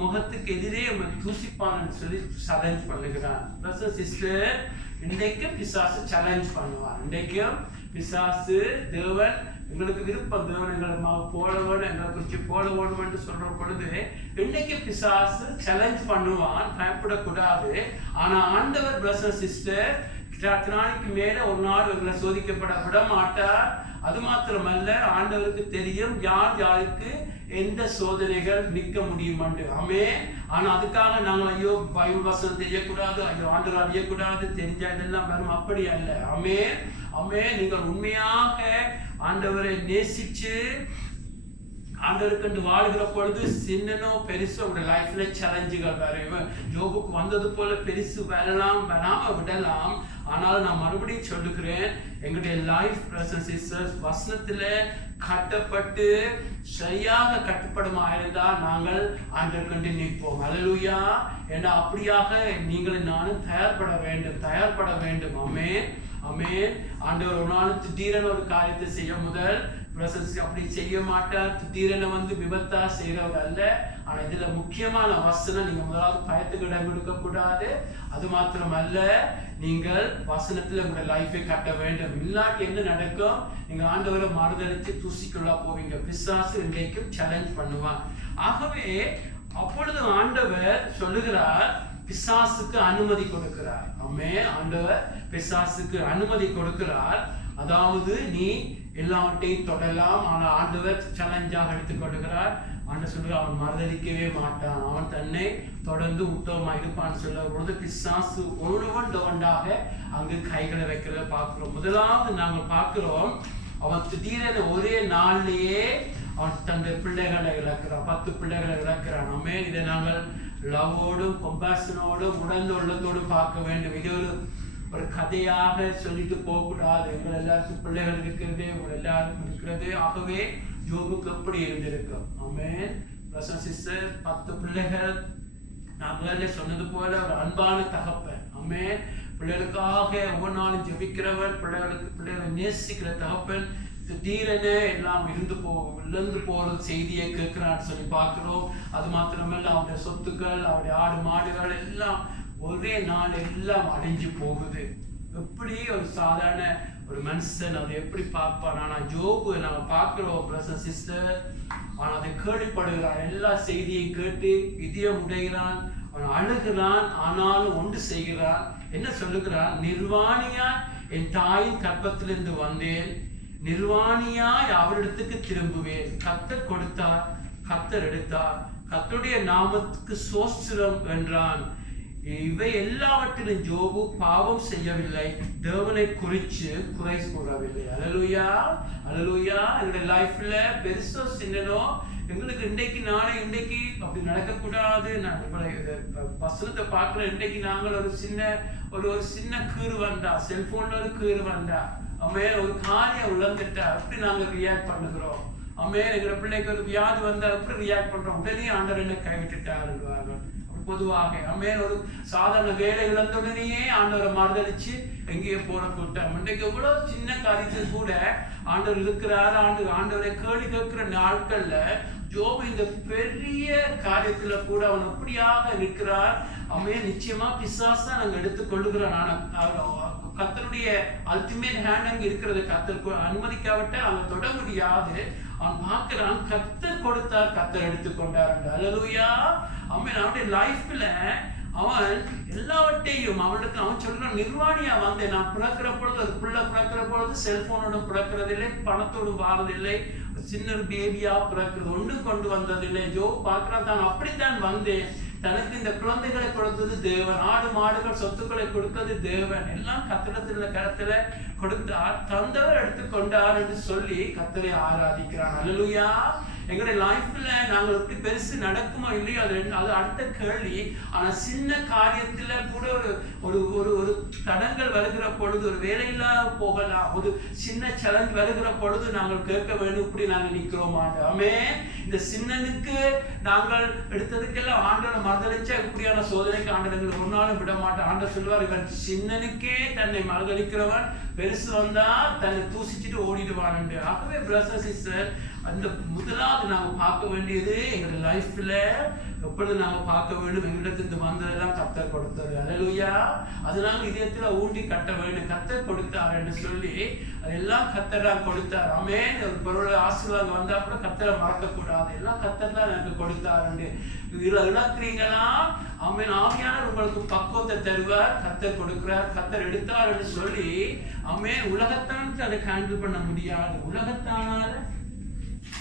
முகத்துக்கு எதிரே உம்மை தூசிப்பான் சொல்லி சேலஞ்ச் பண்ணுகிறான். பிரதர் சிஸ்டர், இன்றைக்கும் பிசாசு சேலஞ்ச் பண்ணுவான். இன்றைக்கும் பிசாசு தேவன் எங்களுக்கு விருப்பம், தேவன் எங்களை போட வேணும், எங்களை குறிச்சு போட வேணும் என்று சொல்ற பொழுது இன்னைக்கு பிசாசு சேலஞ்ச் பண்ணுவான். பயப்படக்கூடாது. ஆனா ஆண்டவர் பிரதர் சிஸ்டர் திராணிக்கு மேல ஒரு நாள் எங்களை சோதிக்கப்பட விட மாட்டார். அது மாத்திரமல்ல, ஆண்டவருக்கு தெரியும் யார் யாருக்கு எந்த சோதனைகள் நிற்க முடியும் என்று. ஆமே. ஆனா அதுக்காக நாங்கள் ஐயோ பைபிள் வசனம் தெரியக்கூடாது, ஐயோ ஆண்டவர் அறியக்கூடாது, தெரிஞ்சா இதெல்லாம் வரும், அப்படி அல்ல. ஆமே. ஆமே. நீங்கள் உண்மையாக ஆண்டவரை நேசிச்சு ஆண்டவருக்கு வாழ்கிற பொழுது சின்னனோ பெருசோ உங்களுடைய லைஃப்ல சேலஞ்சுகள் வரும். யோபுக்கு வந்தது போல பெருசு வரலாம், வராம விடலாம். ஆனால் நான் மறுபடியும் சொல்லுகிறேன், எங்களுடைய லைஃப் பிரசன்ஸ் சிஸ்டர்ஸ் வசனத்துல கட்டப்பட்டு சரியாக கட்டுப்படுமா இருந்தால் நாங்கள் ஆண்டவருக்கு நிற்போம். அல்லேலூயா. ஏன்னா அப்படியாக நீங்களும் நானும் தயார்பட வேண்டும். ஆமென். ஆமென். ஆண்டவர் ஒரு நாள் திடீரென ஒரு காரியத்தை செய்ய முதல் பிரசன்ஸ் அப்படி செய்ய மாட்டார். திடீரென விபத்தா செய்யறவர் அல்ல. ஆனா இதுல முக்கியமான வசனம், நீங்க முதலாவது பயத்துக்கு இடம் கொடுக்க கூடாது. அது மாத்திரம் அல்ல, நீங்கள் வசனத்துல உங்களுடைய லைஃபை கட்ட வேண்டும். இல்லாட்டி என்ன நடக்கும்? நீங்க ஆண்டவரை மறுதளித்து தூசிக்குள்ள போவீங்க. பிசாசு இன்றைக்கும் சேலஞ்ச் பண்ணுவான். ஆகவே அப்பொழுது ஆண்டவர் சொல்லுகிறார், பிசாசுக்கு அனுமதி கொடுக்கிறார். ஆமே. ஆண்டவர் பிசாசுக்கு அனுமதி கொடுக்கிறார். அதாவது நீ எல்லாவற்றையும் தொடலாம். ஆனா ஆண்டவர் சேலஞ்சாக எடுத்துக் கொடுக்கிறார். ஆண்டவர் சொல்ற அவன் மறுதளிக்கவே மாட்டான், அவன் தன்னை தொடர்ந்து உத்தமமா இருப்பான்னு சொல்ல பொழுது பிசாசு ஒன்றாக அங்கு கைகளை வைக்கிறத பார்க்கிறோம். முதலாவது நாங்கள் பார்க்கிறோம், அவன் திடீரென ஒரே நாள்லயே அவன் தன்னுடைய பிள்ளைகளை இழக்கிறான். 10 பிள்ளைகளை இழக்கிறான். நம்ம இதை நாங்கள் லவோடும் கம்பாஷனோடும் உணர்ந்த உள்ளத்தோடும் பார்க்க வேண்டும். இது ஒரு கதையாக சொல்லிட்டு போகக்கூடாது. எங்கள் எல்லாருக்கும் பிள்ளைகள் இருக்கிறது, உங்கள் எல்லாருக்கும் இருக்கிறது. ஆகவே யோபுக்கு எப்படி இருந்திருக்கும்? ஆமென். பிரசன் சிஸ்டர் 10 பிள்ளைகள். நான் முதல்ல சொன்னது போல ஒரு அன்பான தகப்பன். ஆமென். பிள்ளைகளுக்காக ஒவ்வொரு நாளும் ஜெபிக்கிறவன், பிள்ளைகளை நேசிக்கிற தகப்பன் திடீரென எல்லாம் இழந்து போறது செய்தியை கேட்கிறான்னு சொல்லி பார்க்கிறோம். அது மாத்திரமல்ல, அவருடைய சொத்துக்கள், அவருடைய ஆடு மாடுகள் எல்லாம் ஒரே நாள் எல்லாம் அடைஞ்சு போகுது. எப்படி ஒரு சாதாரண ஒரு மனுஷன் அதை எப்படி பார்ப்பான்? ஆனா ஜோபு நம்ம பார்க்கிறோம் பிரதர் சிஸ்டர், அவன் அதை கேள்விப்படுகிறான், எல்லா செய்தியையும் கேட்டு இதயம் உடைகிறான், அவன் அழுகிறான், ஆனாலும் ஒன்று செய்கிறான். என்ன சொல்லுகிறான்? நிர்வாணியாய் என் தாயின் கர்ப்பத்திலிருந்து வந்தேன், நிர்வாணியாய் அவரிடத்துக்கு திரும்புவேன். கர்த்தர் கொடுத்தார், கர்த்தர் எடுத்தார், கர்த்தருடைய நாமத்துக்கு ஸ்தோத்திரம் என்றான். இவை எல்லாவற்றிலும் ஜோபு பாவம் செய்யவில்லை, தேவனை குறித்து குறை கூறவில்லை. அல்லேலூயா, அல்லேலூயா. எங்களுடைய லைஃப்ல பெருசோ சின்னனோ எங்களுக்கு இன்றைக்கு நாளை இன்றைக்கு அப்படி நடக்கக்கூடாது. நான் வசனத்தை பார்க்கிற இன்றைக்கு நாங்கள் ஒரு சின்ன கீறு வந்தா, செல்போன்ல ஒரு கீறு வந்தா, அம்மே ஒரு காரியம் உழந்துட்டா எப்படி நாங்க ரியாக்ட் பண்ணுகிறோம்? அம்மே எங்க பிள்ளைக்கு ஒரு வியாதி வந்தா எப்படி ரியாக்ட் பண்றோம்? உடனே ஆண்டவர் என்ன கைவிட்டுட்டாருவார்கள். பொதுவாக அம்மே ஒரு சாதாரண வேலை இழந்த உடனேயே ஆண்டவரை மறுதளிச்சு எங்கேயோ போற கூட்டம். இன்றைக்கு எவ்வளவு சின்ன காரியத்தில் கூட ஆண்டவர் இருக்கிறார், ஆண்டவரை கேள்வி கேட்கிற நாட்கள்ல ஜோபு இந்த பெரிய காரியத்துல கூட அவன் எப்படியாக நிற்கிறார். அவன் நிச்சயமா பிசாசா நாங்க எடுத்துக்கொள்ளுகிறோம். கர்த்தருடைய அல்டிமேட் ஹேண்ட் அங்க இருக்கிறது. கர்த்தருக்கு அனுமதிக்காவிட்டால் அவன் தொட முடியாது. அவன் பார்க்கிறான், கர்த்தர் கொடுத்தார், கர்த்தர் எடுத்துக்கொண்டார். அல்லேலூயா. அவனுடைய லைஃப்ல அவன் எல்லாவற்றையும் அவனுக்கு அவன் சொல்றான், நிர்வாணியா வந்தேன். நான் பிறக்கிற பொழுது, ஒரு பிள்ளை பிறக்கிற பொழுது செல்போனோட பிறக்கிறதில்லை, பணத்தோடு வாரதில்லை, சின்ன பேபியா பிறக்கிறது ஒன்றும் கொண்டு வந்ததில்லை. ஜோ பார்க்கிறான், தான் அப்படித்தான் வந்தேன். தனக்கு இந்த குழந்தைகளை கொடுத்தது தேவன், ஆடு மாடுகள் சொத்துக்களை கொடுத்தது தேவன், எல்லாம் கத்திரத்தில் கருத்துல கொடுத்தார், தந்தவர் எடுத்துக்கொண்டார் என்று சொல்லி கர்த்தரை ஆராதிக்கிறான். அல்லேலூயா. எங்களுடைய லைஃப்ல நாங்கள் எப்படி பெருசு நடக்குமோ இல்லையோ அது அடுத்த கேள்வி. ஆனா சின்ன காரியத்துல கூட ஒரு தடங்கள் வருகிற பொழுது, ஒரு வேலையில்லா போகலாம், ஒரு சின்ன சேலஞ்ச் வருகிற பொழுது நாங்கள் கேட்க வேண்டும், இப்படி நாங்கள் நிற்கிறோம் ஆமே. இந்த சின்னனுக்கு நாங்கள் எடுத்ததுக்கெல்லாம் ஆண்டவரை மறுதளிச்சா இப்படியான சோதனைக்கு ஆண்டவர் எங்களுக்கு ஒரு நாளும் விட மாட்டோம். ஆண்டவர் சொல்வார், இவன் சின்னனுக்கே தன்னை மறுதளிக்கிறவன் பெருசு வந்தா தன்னை தூசிச்சுட்டு ஓடிடுவான் என்று. ஆகவே பிரதர் சிஸ்டர், அந்த முதலாவது நாங்கள் பார்க்க வேண்டியது எங்களுடைய லைஃப்ல எப்பொழுது நாங்கள் பார்க்க வேண்டும், எங்களிடத்திலிருந்து வந்ததெல்லாம் கர்த்தர் கொடுத்தாரு. அல்லேலூயா. அதனால இதயத்துல ஊண்டி கட்ட வேண்டும், கர்த்தர் கொடுத்தார் என்று சொல்லி அதெல்லாம் கர்த்தர் தான் கொடுத்தார். ஆமென். ஒரு பொருள் ஆசீர்வாதம் வந்தா கூட கர்த்தரை மறக்க கூடாது, எல்லாம் கர்த்தர் தான் எனக்கு கொடுத்தார் என்று இழக்கிறீங்களா? ஆமென். ஆவியானவர் உங்களுக்கு பக்குவத்தை தருவார், கர்த்தர் கொடுக்கிறார், கர்த்தர் எடுத்தார் என்று சொல்லி ஆமென். உலகத்தானுக்கு அதை ஹேண்டில் பண்ண முடியாது,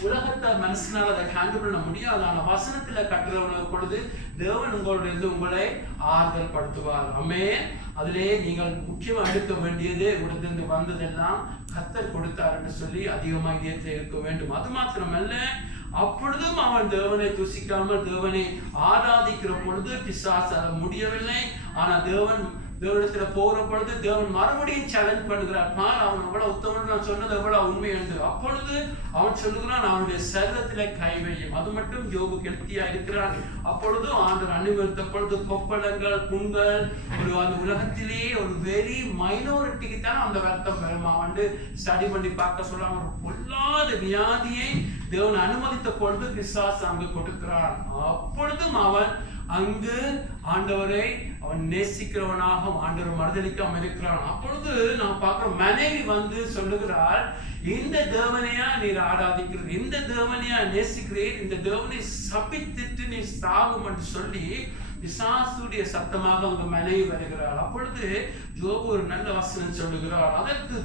உலகத்தை மனசினால் அதை ஹேண்டில் பண்ண முடியாது. ஆனா வசனத்துல கட்டுறவங்க பொழுது தேவன் உங்களை ஆறுதல் படுத்துவார். ஆமென். அதிலே நீங்கள் முக்கியமா எடுக்க வேண்டியது, உடனே வந்ததெல்லாம் கர்த்தர் கொடுத்தார் என்று சொல்லி அதிகமாக இதயத்தில் இருக்க வேண்டும். அது மாத்திரமல்ல, அப்பொழுதும் அவன் தேவனை துசிக்காமல் தேவனை ஆராதிக்கிற பொழுது பிசாசு அதை முடியவில்லை. ஆனா தேவனிடத்துல போகிற பொழுது தேவன் மறுபடியும் சேலஞ்ச் பண்ணுகிறார். அவன் எவ்வளவு உத்தமன், நான் சொன்னது எவ்வளவு உண்மை என்று. அப்பொழுது அவன் சொல்லுகிறான், அவனுடைய சரீரத்திலே கை வையும். அது மட்டும் ஜோபு ஹெல்த்தியா இருக்கிறான். அப்பொழுதும் ஆண்டவர் அனுமதித்த பொழுது கொப்பளங்கள், புண்கள், அந்த உலகத்திலேயே ஒரு வெரி மைனாரிட்டிக்கு தான் அந்த வருத்தம் பெறுமா வந்து ஸ்டடி பண்ணி பார்க்க சொல்றாங்க. ஒரு பொல்லாத வியாதியை தேவன் அனுமதித்த பொழுது பிசாசு அங்கு கொடுக்கிறான். அப்பொழுதும் அவன் அங்கு ஆண்டவரை அவன் நேசிக்கிறவனாக ஆண்டவர் மறுதளிக்காம இருக்கிறான். அப்பொழுது நான் பார்க்கிறோம், மனைவி வந்து சொல்லுகிறாள், இந்த தேவனையா நீர் ஆராதிக்கிறது, இந்த தேவனையா நேசிக்கிறேன், இந்த தேவனை சபித்துட்டு நீ சாகும் என்று சொல்லி பிசாசுடைய சத்தமாக அவங்க மனைவி வருகிறாள். அப்பொழுது ஜோபு ஒரு நல்ல வசனம் சொல்லுகிறாள். அதற்கு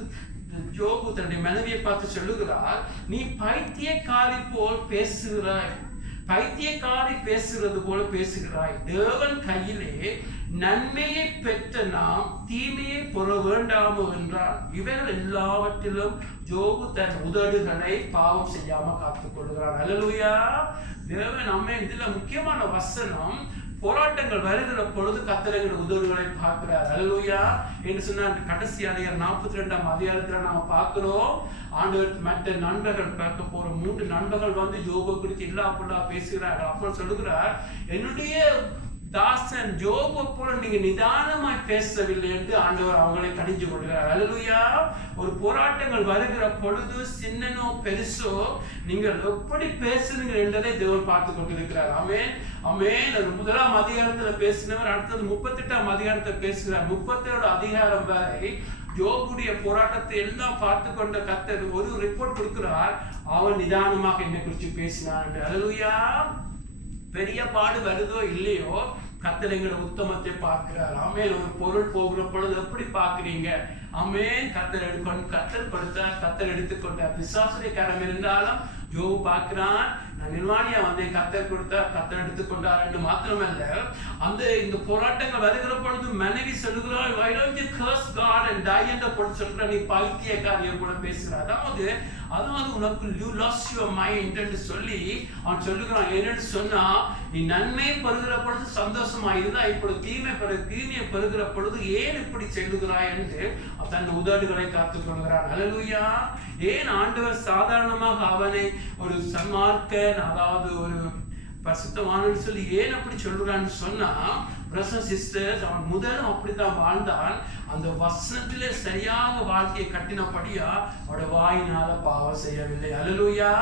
ஜோபு தன்னுடைய மனைவியை பார்த்து சொல்லுகிறார், நீ பைத்தியக்காரி போல் பேசுகிறாய், பைத்தியக்காரி பேசுகிறது போல பேசுகிறாய். தேவன் கையிலே நன்மையை பெற்ற நாம் தீமையை பெற வேண்டாமோ என்றான். இவைகள் எல்லாவற்றிலும் ஜோபு தன் உதடுகளை பாவம் செய்யாம காத்துக் கொள்கிறான். அல்லேலூயா. தேவன் நம்ம இதுல முக்கியமான வசனம், போராட்டங்கள் வருகிற பொழுது கர்த்தர் உதவிகளை பார்க்கிறார். அல்லேலூயா. என்று சொன்ன கடைசி அதிகாரம் 42ஆம் அதிகாரத்துல நாம பார்க்கிறோம், ஆண்டவர் மற்ற நண்பர்கள் பார்க்க போற 3 நண்பர்கள் வந்து யோபு குறித்து எல்லா பொருளா பேசுகிறார்கள். அப்போ சொல்லுகிறார், என்னுடைய தாசன் ஜோபை போல நீங்க நிதானமாய் பேசவில்லை என்று ஆண்டவர் அவங்களை கடிஞ்சு கொள்கிறார். அல்லேலூயா. ஒரு போராட்டங்கள் வருகிற பொழுது சின்னனோ பெருசோ நீங்கள் எப்படி பேசுறீங்க என்றதை தேவன் பார்த்து கொண்டிருக்கிறார். ஆமென் ஆமென். 1ஆம் அதிகாரத்துல பேசினவர் அடுத்தது 38ஆம் அதிகாரத்துல பேசுகிறார். 37 அதிகாரம் வரை யோபுடைய போராட்டத்தை எல்லாம் பார்த்து கொண்ட கர்த்தர் ஒரு ரிப்போர்ட் கொடுக்கிறார். அவன் நிதானமாக என்னை குறித்து பேசினான். அல்லேலூயா. பெரிய பாடு வருதோ இல்லையோ கர்த்தர் எங்களை உத்தமத்தை பார்க்கிறார். ஆமென். ஒரு பொருள் போகிற பொழுது எப்படி பார்க்கிறீங்க? ஆமென். கர்த்தர் கொடுத்தார், கர்த்தர் எடுத்துக்கொண்டார். விசுவாசத்தை கரம் இருந்தாலும் யோபு பார்க்கிறான், நான் நிர்வாணியா வந்தேன், கர்த்தர் கொடுத்தார், கர்த்தர் எடுத்துக்கொண்டார் என்று மாத்திரமல்ல, அந்த இந்த போராட்டங்கள் வருகிற பொழுது மனைவி சொல்லுகிறாள், why don't you curse God and die என்ற பொழுது சொல்ற நீ பைத்தியக்காரியை கூட பேசுகிறார். அதாவது உனக்கு you lost your mind என்று சொல்லி அவன் சொல்லுகிறான். என்னன்னு சொன்னா, நீ நன்மை பெறுகிற பொழுது சந்தோஷமா இருந்தா இப்பொழுது தீமையை பெறுகிற பொழுது ஏன் இப்படி செல்லுகிறாய் என்று தன் உதடுகளை காத்துக் கொள்கிறான். அல்லேலூயா. ஏன் ஆண்டவர் சாதாரணமாக அவனை ஒரு சன்மார்க்கன், அதாவது ஒரு பரிசுத்தவான்னு சொல்லி ஏன் அப்படி சொல்றான்னு சொன்னா, பிரதர்ஸ் சிஸ்டர்ஸ், அவன் முதலும் அப்படித்தான் வாழ்ந்தான். அந்த வசனத்திலே சரியாக வாழ்க்கையை கட்டினபடியா அவட வாயினால பாவம் செய்யவில்லை. அல்லேலூயா.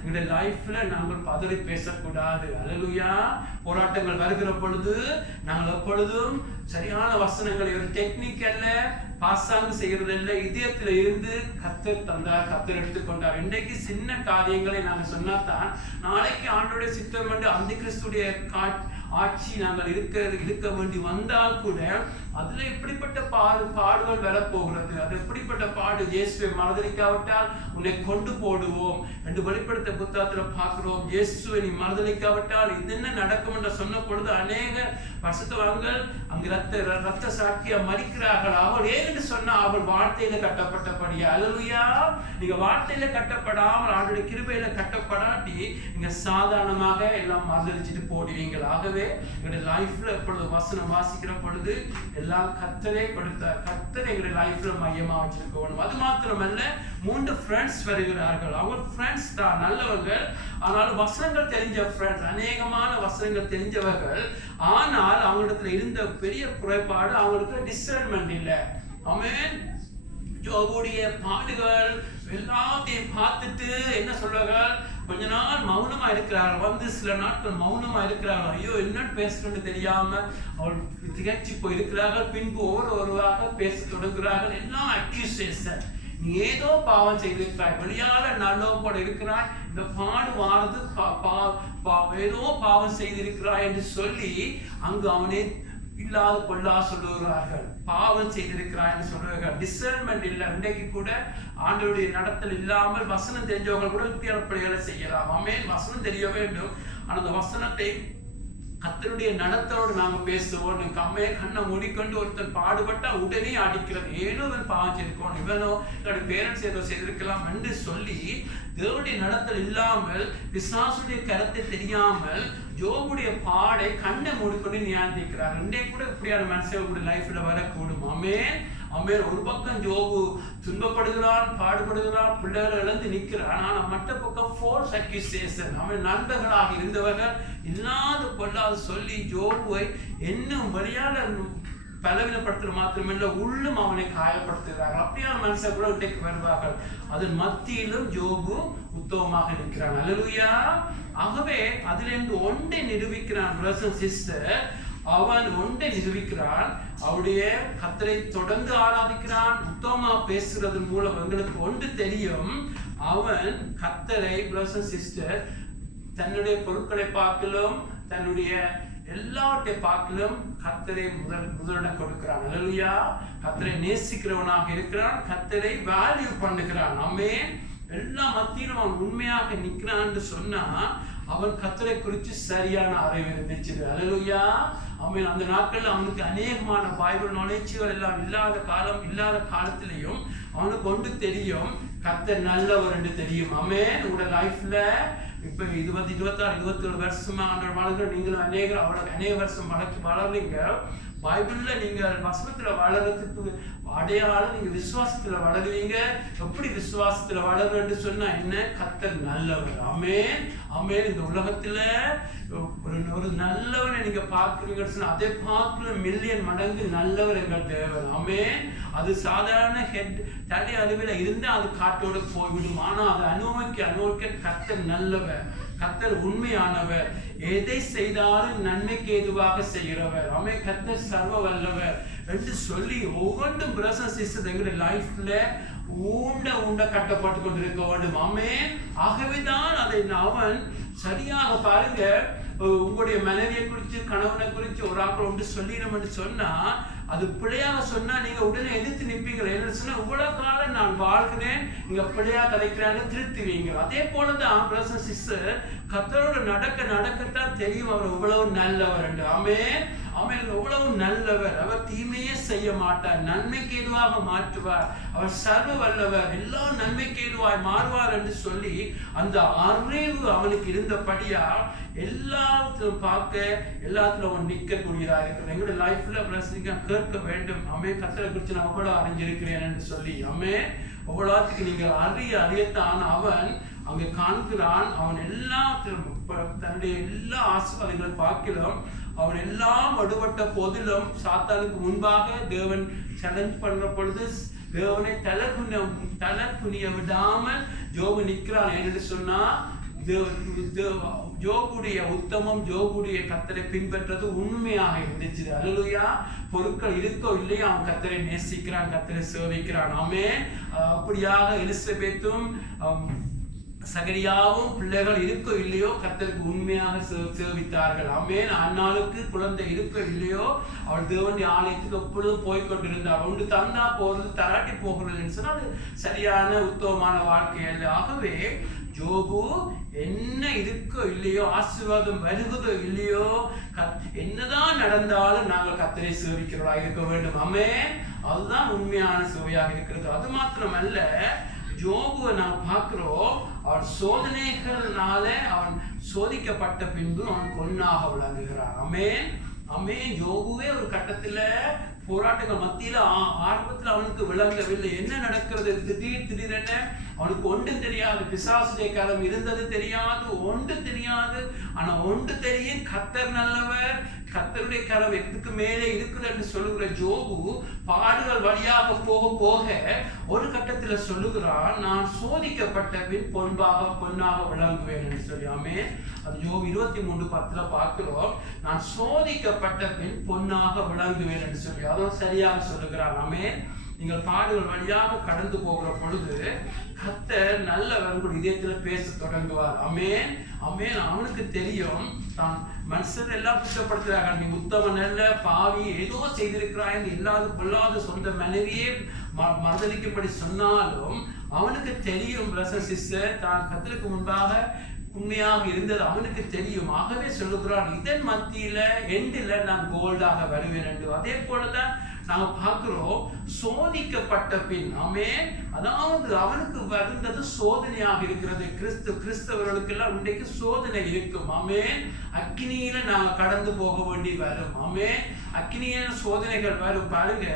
எங்களுடைய லைஃப்ல நாங்கள் பதறி பேசக்கூடாது. அல்லேலூயா. போராட்டங்கள் வருகிற பொழுது நாங்கள் எப்பொழுதும் சரியான வசனங்களை, ஒரு டெக்னிக் அல்ல, பாசாங்கு செய்யறது இல்லை, இதயத்துல இருந்து கர்த்தர் தந்தார், கர்த்தர் எடுத்துக்கொண்டார். இன்றைக்கு சின்ன காரியங்களை நாங்கள் சொன்னாதான் நாளைக்கு ஆண்டோடைய சித்தம் என்று அந்த கிறிஸ்துடைய ஆட்சி நாங்கள் இருக்க வேண்டி வந்தால் கூட அதுல எப்படிப்பட்ட பாடுகள் வரப்போகிறது, அது எப்படிப்பட்ட பாடு. இயேசுவை மறுதலிக்காவிட்டால் உன்னை கொண்டு போடுவோம் என்று வெளிப்படுத்த புத்தகத்துல பார்க்கிறோம். இயேசுவை நீ மறுதலிக்காவிட்டால் இது என்ன நடக்கும் என்று சொன்ன பொழுது அநேக பரிசுத்தவான்கள் அங்கு ரத்த சாட்சியா மரிக்கிறார்கள். அவள் ஏன்னு சொன்னா அவள் வார்த்தையில கட்டப்பட்டபடியா. அல்லேலூயா. நீங்க வார்த்தையில கட்டப்படாமல் ஆண்டுடைய கிருபையில கட்டப்படாட்டி நீங்க சாதாரணமாக எல்லாம் மறுதலிச்சுட்டு போடுவீங்கள். ஆகவே எங்களுடைய லைஃப்ல எப்பொழுது வசனம் வாசிக்கிற பொழுது எல்லாம் கர்த்தரே கொடுத்தார், கர்த்தர் எங்களுடைய லைஃப்ல மையமா வச்சிருக்கணும். அது மாத்திரமல்ல, 3 ஃப்ரெண்ட்ஸ் வருகிறார்கள். அவங்க ஃப்ரெண்ட்ஸ் தான் நல்லவர்கள், ஆனால் வசனங்கள் தெரிஞ்ச ஃப்ரெண்ட்ஸ், அநேகமான வசனங்கள் தெரிஞ்சவர்கள். ஆனால் அவங்களிடத்துல இருந்த பெரிய குறைபாடு, அவங்களுக்கு டிஸ்சர்ன்மெண்ட் இல்லை. ஆமென். யோபுடைய பாடுகள் எல்லாத்தையும் பார்த்துட்டு என்ன சொல்றார்கள், கொஞ்ச நாள் மௌனமா இருக்கிறார்கள். சில நாட்கள் மௌனமா இருக்கிறார்கள். ஐயோ என்ன பேசுறது தெரியாம அவள் திகழ்ச்சி போயிருக்கிறார்கள். பின்பு ஒருவராக பேச தொடங்குகிறார்கள். எல்லாம் அக்யூசேஷன். நீ ஏதோ பாவம் செய்திருக்கிறாய், வெளியால நல்லவன் போல இருக்கிறாய், இந்த பாடு வாரது ஏதோ பாவம் செய்திருக்கிறாய் என்று சொல்லி அங்கு அவனை இல்லாத பொல்லா சொல்லுகிறார்கள். பாவம் செய்திருக்கிறாய் என்று சொல்லுவார்கள். டிசர்ன்மெண்ட் இல்லை. இன்றைக்கு கூட ஆண்டவருடைய நடத்தல் இல்லாமல் வசனம் தெரிஞ்சவங்க கூட வித்தியாசப்படிகளை செய்யலாம். ஆமென். வசனம் தெரிய வேண்டும். ஆனால் அந்த வசனத்தை கர்த்தருடைய நடத்தலோடு நாங்க பேசுவோம். கண்ணை மூடிக்கொண்டு ஒருத்தர் பாடுபட்டா உடனே அடிக்கிறது, ஏனோ பாவம் செய்திருக்கோம், இவனோ என்னுடைய பேரண்ட்ஸ் ஏதோ செய்திருக்கலாம் என்று சொல்லி தேவனுடைய நடத்தல் இல்லாமல், பிசாசுடைய கருத்தை தெரியாமல் யோபுடைய பாடை கண்ணை மூடிக்கொண்டு நியாயந்திக்கிறார். இன்றைக்கு கூட இப்படியான மனுஷன் லைஃப்ல வரக்கூடும். ஆமென் ஆமென். ஒரு பக்கம் யோபு துன்பப்படுகிறான், பாடுபடுகிறான், பிள்ளைகளை இழந்து நிற்கிறான். ஆனால் மற்ற பக்கம் ஃபோர்ஸ் அக்யூசேஷன். அவன் நண்பர்களாக இருந்தவர்கள் இல்லாத பொல்லாது சொல்லி யோபுவை இன்னும் வெளியால பலவீனப்படுத்துற மாத்திரமல்ல, உள்ளும் அவனை காயப்படுத்துகிறார்கள். அப்படியான மனுஷன் கூட இன்றைக்கு வருவார்கள். அதன் மத்தியிலும் யோபு உத்தமமாக நிற்கிறான். அல்லேலூயா. ஆகவே அதிலிருந்து ஒன்றை நிரூபிக்கிறான் பிரதர் சிஸ்டர். அவன் ஒன்றை நிரூபிக்கிறான். அவருடைய கர்த்தரை தொடர்ந்து ஆராதிக்கிறான். உத்தமமா பேசுறது மூலம் எங்களுக்கு ஒன்று தெரியும், அவன் கர்த்தரை பிரதர் சிஸ்டர் தன்னுடைய பொருட்களை பார்க்கலும் தன்னுடைய எல்லாவற்றை பார்க்கலும் கர்த்தரை முதலிடம் கொடுக்கிறான். அல்லேலூயா. கர்த்தரை நேசிக்கிறவனாக இருக்கிறான், கர்த்தரை வேல்யூ பண்ணுகிறான். ஆமென். எல்லா மத்தியிலும் அவன் உண்மையாக நிற்கிறான் என்று சொன்னா அவன் கர்த்தரை குறித்து சரியான அறிவு இருந்துச்சு. அல்லேலூயா. ஆமென். அந்த நாட்கள் அவனுக்கு அநேகமான பைபிள் நாலேஜ்கள் எல்லாம் இல்லாத காலத்திலையும் அவனுக்கு ஒன்று தெரியும், கர்த்தர் நல்லவர் என்று தெரியும். ஆமென். உங்களோட லைஃப்ல இப்ப 20, 26, 27 வருஷமா ஆண்டவர் வளர்ந்து நீங்களும் அநேக வருஷம் வளர்றீங்க. பைபிள்ல நீங்க வசனத்துல வளர்றதுக்கு அடையாளம் நீங்க விசுவாசத்துல வளருவீங்க. எப்படி விசுவாசத்துல வளருன்னு சொன்னா என்ன? கர்த்தர் நல்லவர். ஆமென் ஆமென். இந்த உலகத்துல ஒரு நல்லவனை நீங்க பார்க்கிறீங்கன்னு சொன்னா அதை பார்க்கல மில்லியன் மடங்கு நல்லவர் எங்கள் தேவன். ஆமென். அது சாதாரண ஹெட் தலை அறிவில இருந்தா அது காட்டோட போய்விடும். ஆனா அதை அனுபவிக்க கர்த்தர் நல்லவர், கர்த்தர் உண்மையானவர், எதை செய்தாலும் நன்மைக்கு ஏதுவாக செய்கிறவர். ஆமென். கர்த்தர் சர்வ வல்லவர் என்று சொல்லி ஒவ்வொன்றும் பிரசன்ஸ் எங்களுடைய லைஃப்ல ஊண்ட கட்டப்பட்டு கொண்டிருக்க வேண்டும். ஆமென். ஆகவேதான் அதை அவன் சரியாக பாருங்க. உங்களுடைய மனைவியை குறித்து கணவனை குறித்து ஒரு ஆக்கள் ஒன்று சொல்லிடும் என்று சொன்னா அது பிள்ளையாக சொன்னா நீங்க உடனே எதிர்த்து நிற்பீங்க. என்ன சொன்னா இவ்வளவு காலம் நான் வாழ்கிறேன், நீங்க பிள்ளையா கதைக்கிறாங்க திருத்துவீங்க. அதே போலதான் பிரதர் சிஸ்டர் கர்த்தரோட நடக்கத்தான் தெரியும் அவர் இவ்வளவு நல்லவர் என்று. ஆமென் ஆமென். எவ்வளவு நல்லவர், அவர் தீமையே செய்ய மாட்டார், நன்மைக்கு ஏதுவாக மாற்றுவார், அவர் சர்வ வல்லவர், எல்லாம் நன்மைக்கு ஏதுவாய் மாறுவார் என்று சொல்லி அந்த அறிவு அவனுக்கு இருந்தபடியா எல்லாத்திலும் பார்க்க எல்லாத்திலும் அவன் நிற்கக்கூடியதா இருக்கிறது. எங்களுடைய லைஃப்ல கேட்க வேண்டும். ஆமென். கர்த்தரை குறித்து நான் எவ்வளவு அறிஞ்சிருக்கிறேன் என்று சொல்லி. ஆமென். எவ்வளவுக்கு நீங்கள் அறியத்தான் அவன் அங்கே காண்கிறான். அவன் எல்லாத்திலும் தன்னுடைய எல்லா ஆசீர்வாதங்களை பார்க்கிறோம். அவன் எல்லாம் அடுபட்ட போதிலும் சாத்தானுக்கு முன்பாக தேவன் சேலஞ்ச் பண்ற பொழுது தேவனை தலக்குனிய விடாமல் ஜோபு நிற்கிறான். என்று சொன்னா ஜோபுடைய உத்தமம், ஜோபுடைய கர்த்தரை பின்பற்றது உண்மையாக இருந்துச்சு. அல்லேலூயா. பொருட்கள் இருக்கோ இல்லையோ அவன் கர்த்தரை நேசிக்கிறான், கர்த்தரை சேவிக்கிறான். ஆமென். அப்படியாக எலிசபெத்தும் சகரியாவும் பிள்ளைகள் இருக்கோ இல்லையோ கர்த்தருக்கு உண்மையாக சேவித்தார்கள். ஆமென். அந்நாளுக்கு குழந்தை இருக்கோ இல்லையோ அவள் தேவனுடைய ஆலயத்துக்கு எப்பொழுதும் போய்கொண்டிருந்தார். ஒன்று தந்தா போறது தராட்டி போகிறது சொன்னா அது சரியான உத்தமமான வாழ்க்கை அல்ல. ஆகவே ஜோபு என்ன இருக்கோ இல்லையோ, ஆசீர்வாதம் வருவதோ இல்லையோ, என்னதான் நடந்தாலும் நாங்கள் கர்த்தரை சேவிக்கிறவர்களாக இருக்க வேண்டும். ஆமென். அதுதான் உண்மையான சேவையாக இருக்கிறது. அது மாத்திரமல்ல, ஜோபுவை நாம் பார்க்கிறோம். அவன் சோதனைகள்னால அவன் சோதிக்கப்பட்ட பின்பு அவன் பொன்னாக விளங்குகிறான். ஆமென் ஆமென். ஜோபுவே ஒரு கட்டத்துல போராட்டங்கள் மத்தியில ஆரம்பத்துல அவனுக்கு விளங்கவில்லை. என்ன நடக்கிறது திடீரென அவனுக்கு ஒன்றும் தெரியாது. பிசாசுடைய காலம் இருந்தது தெரியாது, ஒன்று தெரியாது. ஆனா ஒன்று தெரியும், கர்த்தர் நல்லவர், கர்த்தருடைய கரம் எதுக்கு மேலே இருக்குது என்று சொல்லுகிற ஜோபு பாடுகள் வழியாக போக போக ஒரு கட்டத்துல சொல்லுகிறான், நான் சோதிக்கப்பட்ட பின் பொன்னாக விளங்குவேன் என்று சொல்லி. ஆமென். அது ஜோபு 23:10 பார்க்கிறோம். நான் சோதிக்கப்பட்ட பின் பொன்னாக விளங்குவேன் என்று சொல்லி அதுவும் சரியாக சொல்லுகிறான். ஆமென். நீங்கள் பாடுகள் வழியாக கடந்து போகிற பொழுது கர்த்தர் நல்லவர் இதயத்துல பேச தொடங்குவார். ஆமென் ஆமென். அவனுக்கு தெரியும் தான் மனுஷர் எல்லாம் குற்றப்படுத்துறாங்க, நீ உத்தமன் அல்ல, பாவி, ஏதோ செய்திருக்கிறாய், இல்லாத பொல்லாத சொந்த மனைவியே மறுதளிக்கும்படி சொன்னாலும் அவனுக்கு தெரியும் பிரதர் சிஸ்டர் தான் கர்த்தருக்கு முன்பாக உண்மையாக இருந்தது அவனுக்கு தெரியும். ஆகவே சொல்லுகிறான், இதன் மத்தியில எண்டில நான் கோல்டாக வருவேன் என்று. அதே போலதான் நாங்க பார்க்கிறோம், சோதிக்கப்பட்ட பின். ஆமென். அதாவது அவனுக்கு வருந்தது சோதனையாக இருக்கிறது. கிறிஸ்தவர்களுக்கு எல்லாம் இன்றைக்கு சோதனை இருக்கும். ஆமென். அக்கினியில நாங்க கடந்து போக வேண்டி வரும். ஆமென். அக்கினியில சோதனைகள் வரும். பாருங்க,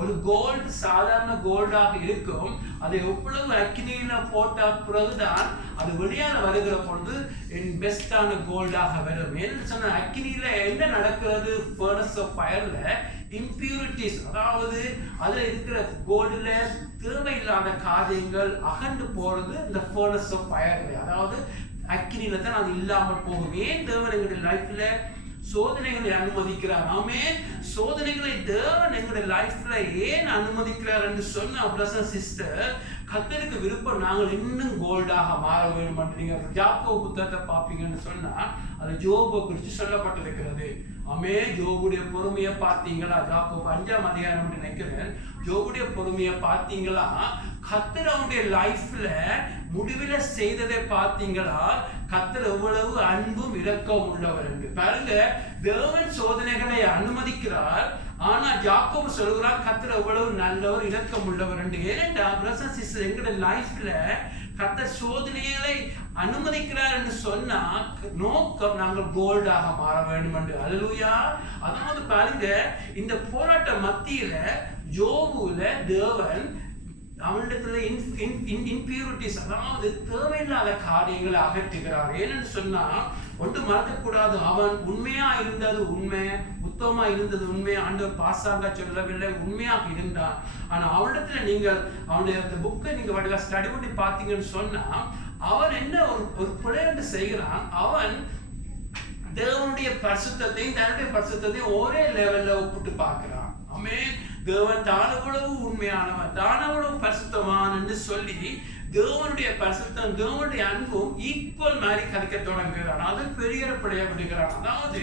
ஒரு கோல்டு சாதாரண கோல்டாக இருக்கும், அதை எவ்வளவு அக்கினியில போட்ட பிறகுதான் அது வெளியான வருகிற பொழுது பெஸ்டான கோல்டாக வரும். என்ன சொன்ன, அக்கினியில என்ன நடக்கிறது? ஃபர்னஸ் ஆஃப் ஃபயர்ல இம்பியூரிட்டிஸ், அதாவது அதுல இருக்கிற கோல்டுல தேவையில்லாத காரியங்கள் அகண்டு போறது இந்த ஃபர்னஸ் ஆஃப் ஃபயர்ல, அதாவது அக்கினியில தான் அது இல்லாமல் போகும். ஏன் தேவன் எங்களுடைய லைஃப்ல சோதனைகளை அனுமதிக்கிறார்? ஆமென். சோதனைகளை தேவன் எங்களுடைய லைஃப்ல ஏன் அனுமதிக்கிறார் என்று சொன்ன பிரதர் சிஸ்டர், கர்த்தருக்கு விருப்பம் நாங்கள் இன்னும் கோல்டாக மாற வேண்டும். நீங்க யாக்கோபு புத்தகத்தை பார்ப்பீங்கன்னு சொன்னா அது ஜோபை குறித்து சொல்லப்பட்டிருக்கிறது. ஆமென். ஜோபுடைய பொறுமையை பார்த்தீங்களா? யாக்கோபு 5ஆம் அதிகாரம் நினைக்கிறேன். ஜோபுடைய பொறுமையை பார்த்தீங்களா? கர்த்தர் அவனுடைய லைஃப்ல முடிவில செய்ததை பார்த்தீங்களா? கர்த்தர் எவ்வளவு அன்பும் இரக்கம் உள்ளவர் என்று பாருங்க. தேவன் சோதனைகளை அனுமதிக்கிறார், ஆனா யாக்கோபு சொல்கிறார் கர்த்தர் எவ்வளவு நல்லவர், இரக்கம் உள்ளவர் என்று. ஏனென்றா பிரதர் சிஸ்டர், எங்களுடைய லைஃப்ல கர்த்தர் சோதனைகளை அனுமதிக்கிறார் என்று சொன்னா நோக்கம் நாங்கள் கோல்டாக மாற வேண்டும் என்று. அல்லேலூயா. அதாவது பாருங்க, இந்த போராட்ட மத்தியில யோபுல தேவன் அவனிடத்துல இம்பியூரிட்டிஸ், அதாவது தேவையில்லாத காரியங்களை அகற்றுகிறார். ஏன்னு சொன்னா ஒன்று மறக்கக்கூடாது, அவன் உண்மையா இருந்தது உண்மை, உத்தமமா இருந்தது உண்மை, ஆண்டவர் பாசாங்க சொல்லவில்லை, உண்மையாக இருந்தான். ஆனா அவனிடத்துல நீங்கள் அவனுடைய அந்த புக்கை நீங்க வடிவா ஸ்டடி பண்ணி பார்த்தீங்கன்னு சொன்னா அவன் என்ன ஒரு பிழையை செய்கிறான். அவன் தேவனுடைய பரிசுத்தத்தையும் தன்னுடைய பரிசுத்தத்தையும் ஒரே லெவல்ல ஒப்பிட்டு பார்க்கிறான். ஆமென். தேவன் தான் எவ்வளவு உண்மையானவன், தான் எவ்வளவு பரிசுத்தமான் என்று சொல்லி தேவனுடைய பரிசுத்தம் தேவனுடைய அன்பும் ஈக்குவல் மாதிரி கதைக்க தொடங்குகிறான். அது பெரிய பிழைய விடுகிறான். அதாவது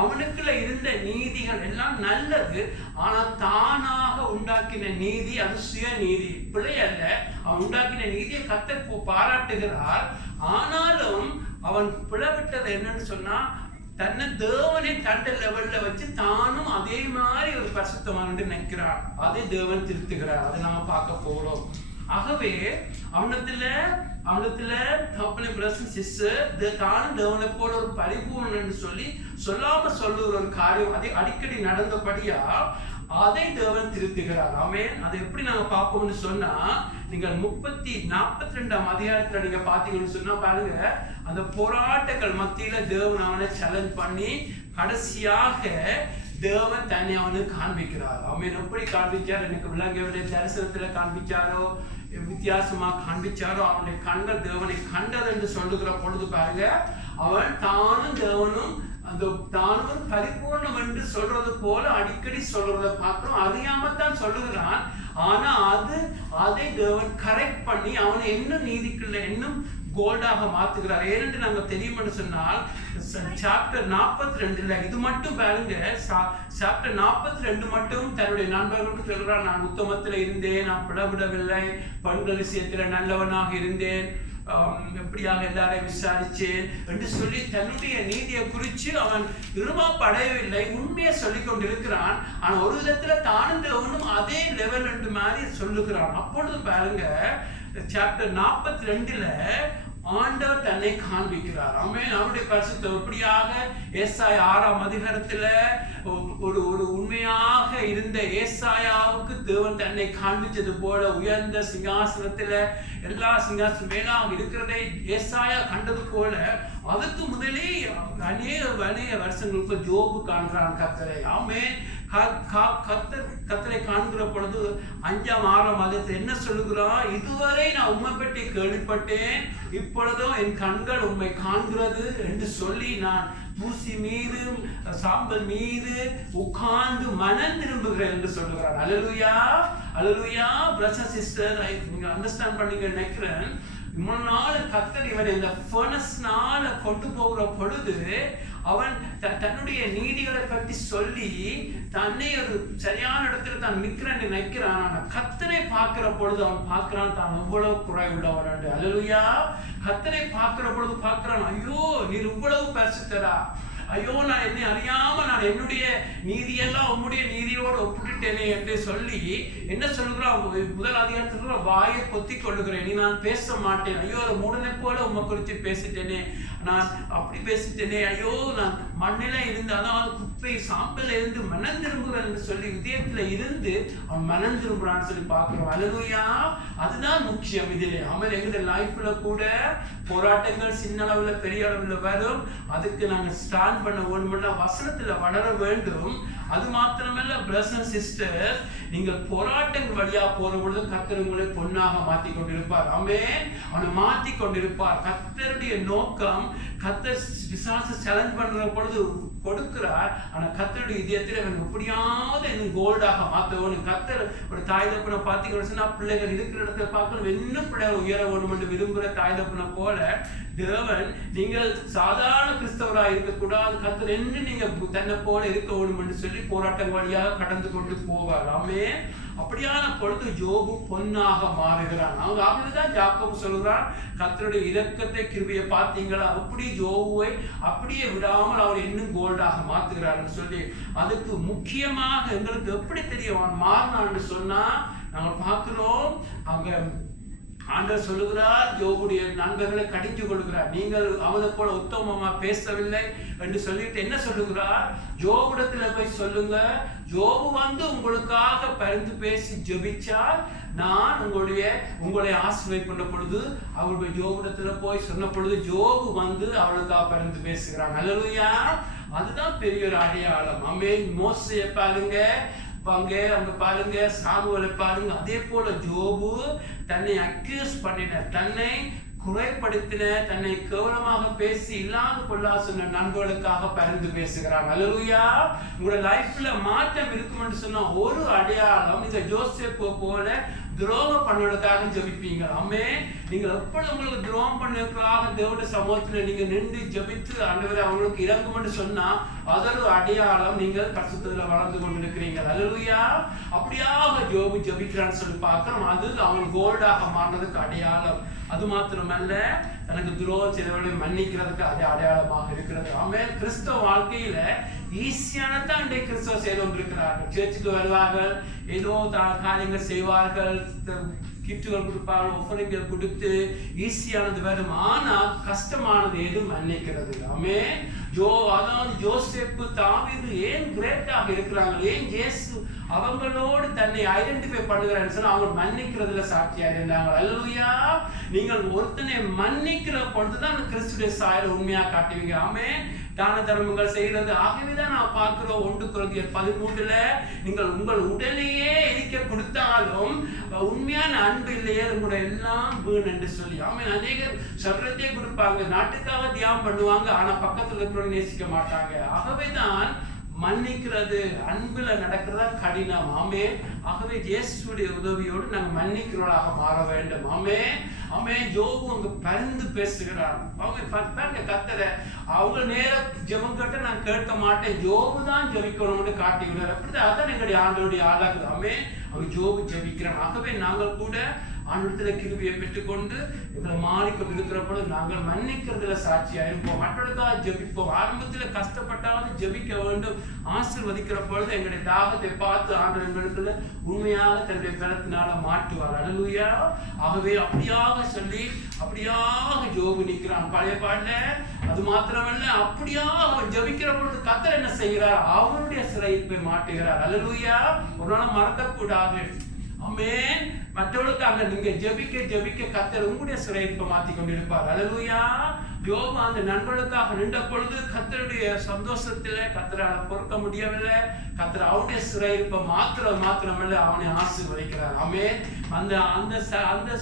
அவனுக்குள்ள இருந்த நீதிகள் எல்லாம் நல்லது, ஆனா தானாக உண்டாக்கின நீதி அது சுய நீதி, பிழை அல்ல. அவன் உண்டாக்கின நீதியை கர்த்தர் பாராட்டுகிறார். ஆனாலும் அவன் பிளவிட்டது என்னன்னு சொன்னா தன்னை தேவனை தண்ட லெவல்ல வச்சு தானும் அதே மாதிரி ஒரு பரிசுத்தமான நினைக்கிறான். அதை தேவன் திருத்துகிறார். அதை நாம பார்க்க போறோம். ஆகவே அவனத்துல தானும் தேவனை போல ஒரு பரிபூர்ணன் என்று சொல்லி சொல்லாம சொல்லுகிற ஒரு காரியம் அதை அடிக்கடி நடந்தபடியா அதை தேவன் திருத்துகிறார். ஆமென். அதை எப்படி நாங்க பார்ப்போம்னு சொன்னா நீங்கள் 42ஆம் அதிகாரத்துல நீங்க பாத்தீங்கன்னு சொன்னா பாருங்க, அந்த போராட்டங்கள் மத்தியில தேவன் அவனை சேலஞ்ச் பண்ணி கடைசியாக தேவன் தன்னை அவனுக்கு காண்பிக்கிறார். அவன் எப்படி காண்பிச்சார் எனக்கு விளங்கவில்லை. தரிசனத்துல காண்பிச்சாரோ வித்தியாசமா காண்பிச்சாரோ அவனுடைய கண்கள் தேவனை கண்டது என்று சொல்லுகிற பொழுது பாருங்க, அவன் தானும் தேவனும் அந்த தானும் பரிபூர்ணம் என்று சொல்றது போல அடிக்கடி சொல்றத பார்க்கிறோம். அறியாமத்தான் சொல்லுகிறான். ஆனா அதை தேவன் கரெக்ட் பண்ணி அவனை இன்னும் நீதிக்குள்ள இன்னும் கோல்டாக மாத்துகிறார். ஏனென்று நாங்க தெரியும்னு சொன்னால் சாப்டர் 42 இது மட்டும் பாருங்க, சாப்டர் 42 மட்டும் தன்னுடைய நண்பர்களுக்கு சொல்றான், நான் உத்தமத்துல இருந்தேன், நான் பிளவிடவில்லை, பெண்கள் விஷயத்துல நல்லவனாக இருந்தேன், எப்படியாக எல்லாரையும் விசாரிச்சேன் என்று சொல்லி தன்னுடைய நீதியை குறித்து அவன் இருமாப்படையவில்லை, உண்மையை சொல்லிக் கொண்டிருக்கிறான். ஆனா ஒரு விதத்துல தானும் தேவனும் அதே லெவல் என்று மாதிரி சொல்லுகிறான். அப்பொழுது பாருங்க சாப்டர் 42ல ஆண்டவர் தன்னை காண்பிக்கிறார். ஆமென். அவருடைய பரிசுத்தம் எப்படியாக ஏசாயா 6ஆம் அதிகாரத்துல ஒரு உண்மையாக இருந்த ஏசாயாவுக்கு தேவன் தன்னை காண்பிச்சது போல உயர்ந்த சிங்காசனத்துல எல்லா சிங்காசனம் மேலாக இருக்கிறதை ஏசாயா கண்டது போல அதுக்கு முதலே அநேக வருஷங்களுக்கு யோபு காண்கிறான் கர்த்தரை. ஆமென். கர்த்தரை காண்கிற பொழுது 5ஆம் 6ஆம் அதிகாரத்தில் என்ன சொல்லுகிறான், இதுவரை நான் உம்மை பற்றி கேள்விப்பட்டேன், இப்பொழுதும் என் கண்கள் உம்மை காண்கிறது என்று சொல்லி நான் தூசி மீது சாம்பல் மீது உட்கார்ந்து மனம் திரும்புகிறேன் என்று சொல்லுகிறார். அல்லேலூயா. அல்லேலூயா. பிரதர்ஸ் சிஸ்டர், நீங்க அண்டர்ஸ்டாண்ட் பண்ணிக்க நினைக்கிறேன். இவ்வளவு நாள் கர்த்தர் இவரை இந்த ஃபர்னஸ்னால கொண்டு போகிற பொழுது அவன் தன்னுடைய நீதிகளை பற்றி சொல்லி தன்னை ஒரு சரியான இடத்துல தான் நிற்கிறேன்னு நினைக்கிறான். ஆனா கர்த்தரை பார்க்கிற பொழுது அவன் பார்க்கிறான் தான் எவ்வளவு குறை உள்ளவன். அல்லேலூயா. கர்த்தரை பார்க்கிற பொழுது பார்க்கிறான், ஐயோ நீர் இவ்வளவு பரிசுத்தரா, ஐயோ நான் என்னை அறியாம நான் என்னுடைய நீதியெல்லாம் உம்முடைய நீதியோடு ஒப்பிட்டுட்டேனே என்று சொல்லி என்ன சொல்லுகிறான், முதல் அதிகாரத்துல வாயை பொத்தி கொள்ளுகிறேன், நீ நான் பேச மாட்டேன், ஐயோ அதை மூடனை போல உம்மை குறித்து பேசிட்டேனே, நான் அப்படி பேசிட்டேனே, ஐயோ நான் மண்ணில இருந்து அதாவது குப்பை சாம்பல் இருந்து மனம் திரும்புகிறேன் என்று சொல்லி இதயத்துல இருந்து அவன் மனம் திரும்புறான்னு சொல்லி பார்க்கிறோம். அல்லேலூயா. அதுதான் முக்கியம் இதிலே. அவன் எங்களுடைய லைஃப்ல கூட போராட்டங்கள் சின்ன அளவுல பெரிய அளவுல வரும். அதுக்கு நாங்க ஸ்டாண்ட் பண்ண வேண்டும்னா வசனத்துல வளர வேண்டும். அது மாத்திரமல்ல பிரதர்ஸ் அண்ட் சிஸ்டர்ஸ், நீங்கள் போராட்டங்கள் வழியா போற பொழுது கர்த்தர் உங்களை பொன்னாக மாற்றி கொண்டிருப்பார். ஆமென். அவனை மாற்றி கொண்டிருப்பார். கர்த்தருடைய நோக்கம், கர்த்தர் பிசாசு சேலஞ்ச் பண்ற பொழுது கொடுக்கிறார். ஆனா கர்த்தருடைய இதயத்தில் அவன் எப்படியாவது இன்னும் கோல்டாக மாற்றணும். கர்த்தர் ஒரு தாய் தப்பனை பார்த்தீங்கன்னு சொன்னா பிள்ளைகள் இருக்கிற இடத்துல பார்க்கணும், இன்னும் பிள்ளைகள் உயர வேணும் என்று விரும்புகிற தாய் தப்பனை போல தேவன் நீங்கள் சாதாரண கிறிஸ்தவராக இருக்கக்கூடாது, கர்த்தர் என்ன நீங்க தன்னை போல இருக்க வேணும் என்று சொல்லி போராட்டம் வழியாக கடந்து கொண்டு போவார். ஆமென். அப்படியான பொழுது யோபு பொன்னாக மாறுகிறான். ஆகவேதான் யாக்கோபு சொல்கிறான், கர்த்தருடைய இரக்கத்தை கிருபையை பார்த்தீங்களா, அப்படி யோபுவை அப்படியே விடாமல் அவர் இன்னும் கோல்டாக மாத்துகிறார் சொல்லி. அதுக்கு முக்கியமாக எங்களுக்கு எப்படி தெரியும் அவன் மாறினான்னு சொன்னா நாங்கள் பார்க்கிறோம். அங்க ஆண்டவர் சொல்லுகிறார், யோபுடைய நண்பர்களை கடிந்து கொள்கிறார், நீங்கள் அவனை போல உத்தமமா பேசவில்லை என்று சொல்லிட்டு என்ன சொல்லுகிறார், யோபுடத்துல போய் சொல்லுங்க, யோபு வந்து உங்களுக்காக பரிந்து பேசி ஜெபிச்சால் நான் உங்களை ஆசீர்வதிப்பேன் பண்ண பொழுது அவருடைய யோபுடத்துல போய் சொன்ன பொழுது யோபு வந்து அவளுக்காக பரிந்து பேசுகிறான். அல்லேலூயா. அதுதான் பெரிய ஒரு அடையாளம். ஆமென். மோசேயை பாருங்க, அங்க பாருங்க, சாமுவேலை பாருங்க. அதே போல யோபு தன்னை அக்யூஸ் பண்ணின, தன்னை குறைப்படுத்தின, தன்னை கேவலமாக பேசி இல்லாத கொள்ளா சொன்ன நண்பர்களுக்காக பரிந்து பேசுகிறாங்க. அல்லேலூயா. உங்களோட லைஃப்ல மாற்றம் இருக்கும்னு சொன்னா ஒரு அடையாளம், நீங்க ஜோசேப்பு போல துரோகம் பண்ணுவதற்காக ஜெபிப்பீங்க. ஆமே. நீங்கள் எப்பொழுது உங்களுக்கு துரோகம் பண்ணுவதற்காக தேவனுடைய சமூகத்தில் நீங்க நின்று ஜெபித்து ஆண்டவரே அவங்களுக்கு இறங்கும்னு சொன்னா அதொரு அடையாளம், நீங்கள் பரிசுத்தத்துல வளர்ந்து கொண்டிருக்கிறீங்க. அல்லேலூயா. அப்படியாக யோபு ஜெபிக்கிறான்னு சொல்லி பார்க்கிறோம். அது அவன் கோல்டாக மாறினதுக்கு அடையாளம். அது மாத்திரமல்ல, தனக்கு துரோகம் செய்தவர்களை மன்னிக்கிறதுக்கு அது அடையாளமாக இருக்கிறது. ஆமென். கிறிஸ்தவ வாழ்க்கையில ஈஸியானதான் இன்றைய கிறிஸ்தவ செய்து கொண்டிருக்கிறார்கள். சேர்ச்சுக்கு வருவார்கள், ஏதோ காரியங்கள் செய்வார்கள், கிஃப்ட்டுகள் கொடுப்பார்கள், ஒஃபரிங்கள் கொடுத்து ஈஸியானது வரும். ஆனா கஷ்டமானது எதுவும் மன்னிக்கிறது. ஆமென். அதாவது யோசேப்பு, தாவீது ஏன் கிரேட்டாக இருக்கிறாங்க, ஏன் இயேசு அவங்களோடு தன்னை ஐடென்டிஃபை பண்ணுகிறான்னு சொன்னா அவங்க மன்னிக்கிறதுல சாட்சியா இருந்தாங்க. அல்லேலூயா. நீங்கள் ஒருத்தனை மன்னிக்கிற பொழுதுதான் கிறிஸ்துடைய சாயலை உண்மையா காட்டுவீங்க. ஆமென். தான தர்மங்கள் செய்கிறது. ஆகவேதான் நான் பார்க்கிறோம் 1 கொரிந்தியர் 13 நீங்கள் உங்கள் உடலையே எரிக்க கொடுத்தாலும் உண்மையான அன்பு இல்லையே உங்களுடைய எல்லாம் வீண் என்று சொல்லி. ஆமென். அநேகர் சர்வத்தையே கொடுப்பாங்க, நாட்டுக்காக தியானம் பண்ணுவாங்க, ஆனா பக்கத்துல இருக்கிறவங்க நேசிக்க மாட்டாங்க. ஆகவேதான் மன்னிக்கிறது, அன்புல நடக்கிறதா கடினம். ஆமே. ஆகவே இயேசுடைய உதவியோடு நாங்கள் மன்னிக்கிறவர்களாக மாற வேண்டும். ஆமே. ஆமே. யோபு அங்க பரிந்து பேசுகிறார். அவங்க கத்தரை அவங்க நேரம் ஜெபம் கேட்ட நான் கேட்க மாட்டேன், யோபு தான் ஜெபிக்கணும்னு காட்டிவிடுறார். அப்படிதான் அதான் எங்களுடைய ஆண்டவருடைய அழகு. ஆமே. அவங்க யோபு ஜெபிக்கிறான். ஆகவே நாங்கள் கூட ஆண்டவரத்துல கிருபையை பெற்றுக்கொண்டு எங்களை மாறிக்கொண்டு இருக்கிற பொழுது நாங்கள் மன்னிக்கிறதுல சாட்சியா இருப்போம், மற்றவர்களுக்காக ஜெபிப்போம். ஆரம்பத்துல கஷ்டப்பட்டாலும் ஜெபிக்க வேண்டும். ஆசீர்வதிக்கிற பொழுது எங்களுடைய தாகத்தை பார்த்து ஆண்டவர் எங்களுக்கு உண்மையாக தன்னுடைய பலத்தினால மாற்றுவார். அல்லேலூயா. ஆகவே அப்படியாக சொல்லி அப்படியாக யோபு நிற்கிறான் பழைய பாடல. அது மாத்திரமல்ல, அப்படியாக அவன் ஜெபிக்கிற பொழுது கர்த்தர் என்ன செய்கிறார், அவருடைய சிறையிருப்பை மாட்டுகிறார். அல்லேலூயா. ஒரு நாள் மறக்க கூடாது. ஆமென். மற்றவர்களுக்காக நீங்க ஜெபிக்க ஜெபிக்க கர்த்தர் உங்களுடைய சிறையிருப்பை மாத்தி கொண்டிருப்பார். அல்லேலூயா. யோபு அந்த நண்பர்களுக்காக நின்ற பொழுது கர்த்தருடைய சந்தோஷத்துல கர்த்தரால் பொறுக்க முடியவில்லை. கர்த்தர் அவனுடைய சிறையிருப்பை மாத்திரமல்ல அவனை ஆசீர்வதிக்கிறார். ஆமென். அந்த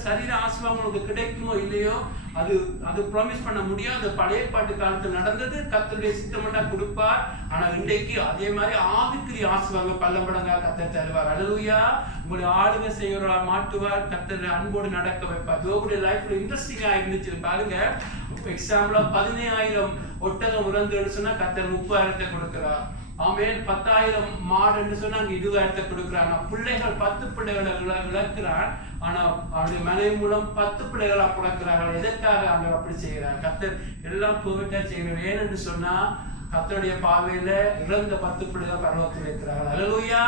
சரீர ஆசீர்வாதம் உங்களுக்கு கிடைக்குமோ இல்லையோ அது ப்ராமிஸ் பண்ண முடியாது. பழைய பாட்டு காலத்தில் நடந்தது. கர்த்தருடைய சித்தமட்டா கொடுப்பார். ஆனா இன்றைக்கு அதே மாதிரி ஆவிக்குரிய ஆசீர்வாதம் பல்லம்படங்கா கர்த்தர் தருவார். அல்லேலூயா. உங்களுடைய ஆளுகை செய்கிறவர்களா மாட்டுவார். கர்த்தர் அன்போடு நடக்க வைப்பார். யோபுடைய லைஃப்ல இன்ட்ரெஸ்டிங்கா இருந்துச்சு பாருங்க. எக்ஸாம்பிளா 15,000 ஒட்டகம் உறந்துன்னு சொன்னா கர்த்தர் 30,000 கொடுக்கிறார். ஆமென். 10,000 மாடுன்னு சொன்னா 20,000 கொடுக்கிறாங்க. பிள்ளைகள் 10 பிள்ளைகளை இழக்கிறான். ஆனா அவருடைய மனைவி மூலம் 10 பிள்ளைகளா பிறக்கிறார்கள். எதற்காக அவங்க அப்படி செய்கிறார்? கர்த்தர் எல்லாம் பெர்ஃபெக்ட்டா செய்கிறார். ஏனென்று சொன்னா கர்த்தருடைய பார்வையில இறந்த 10 பிள்ளைகள் பரலோகத்தில் இருக்கிறார்கள். அல்லேலூயா.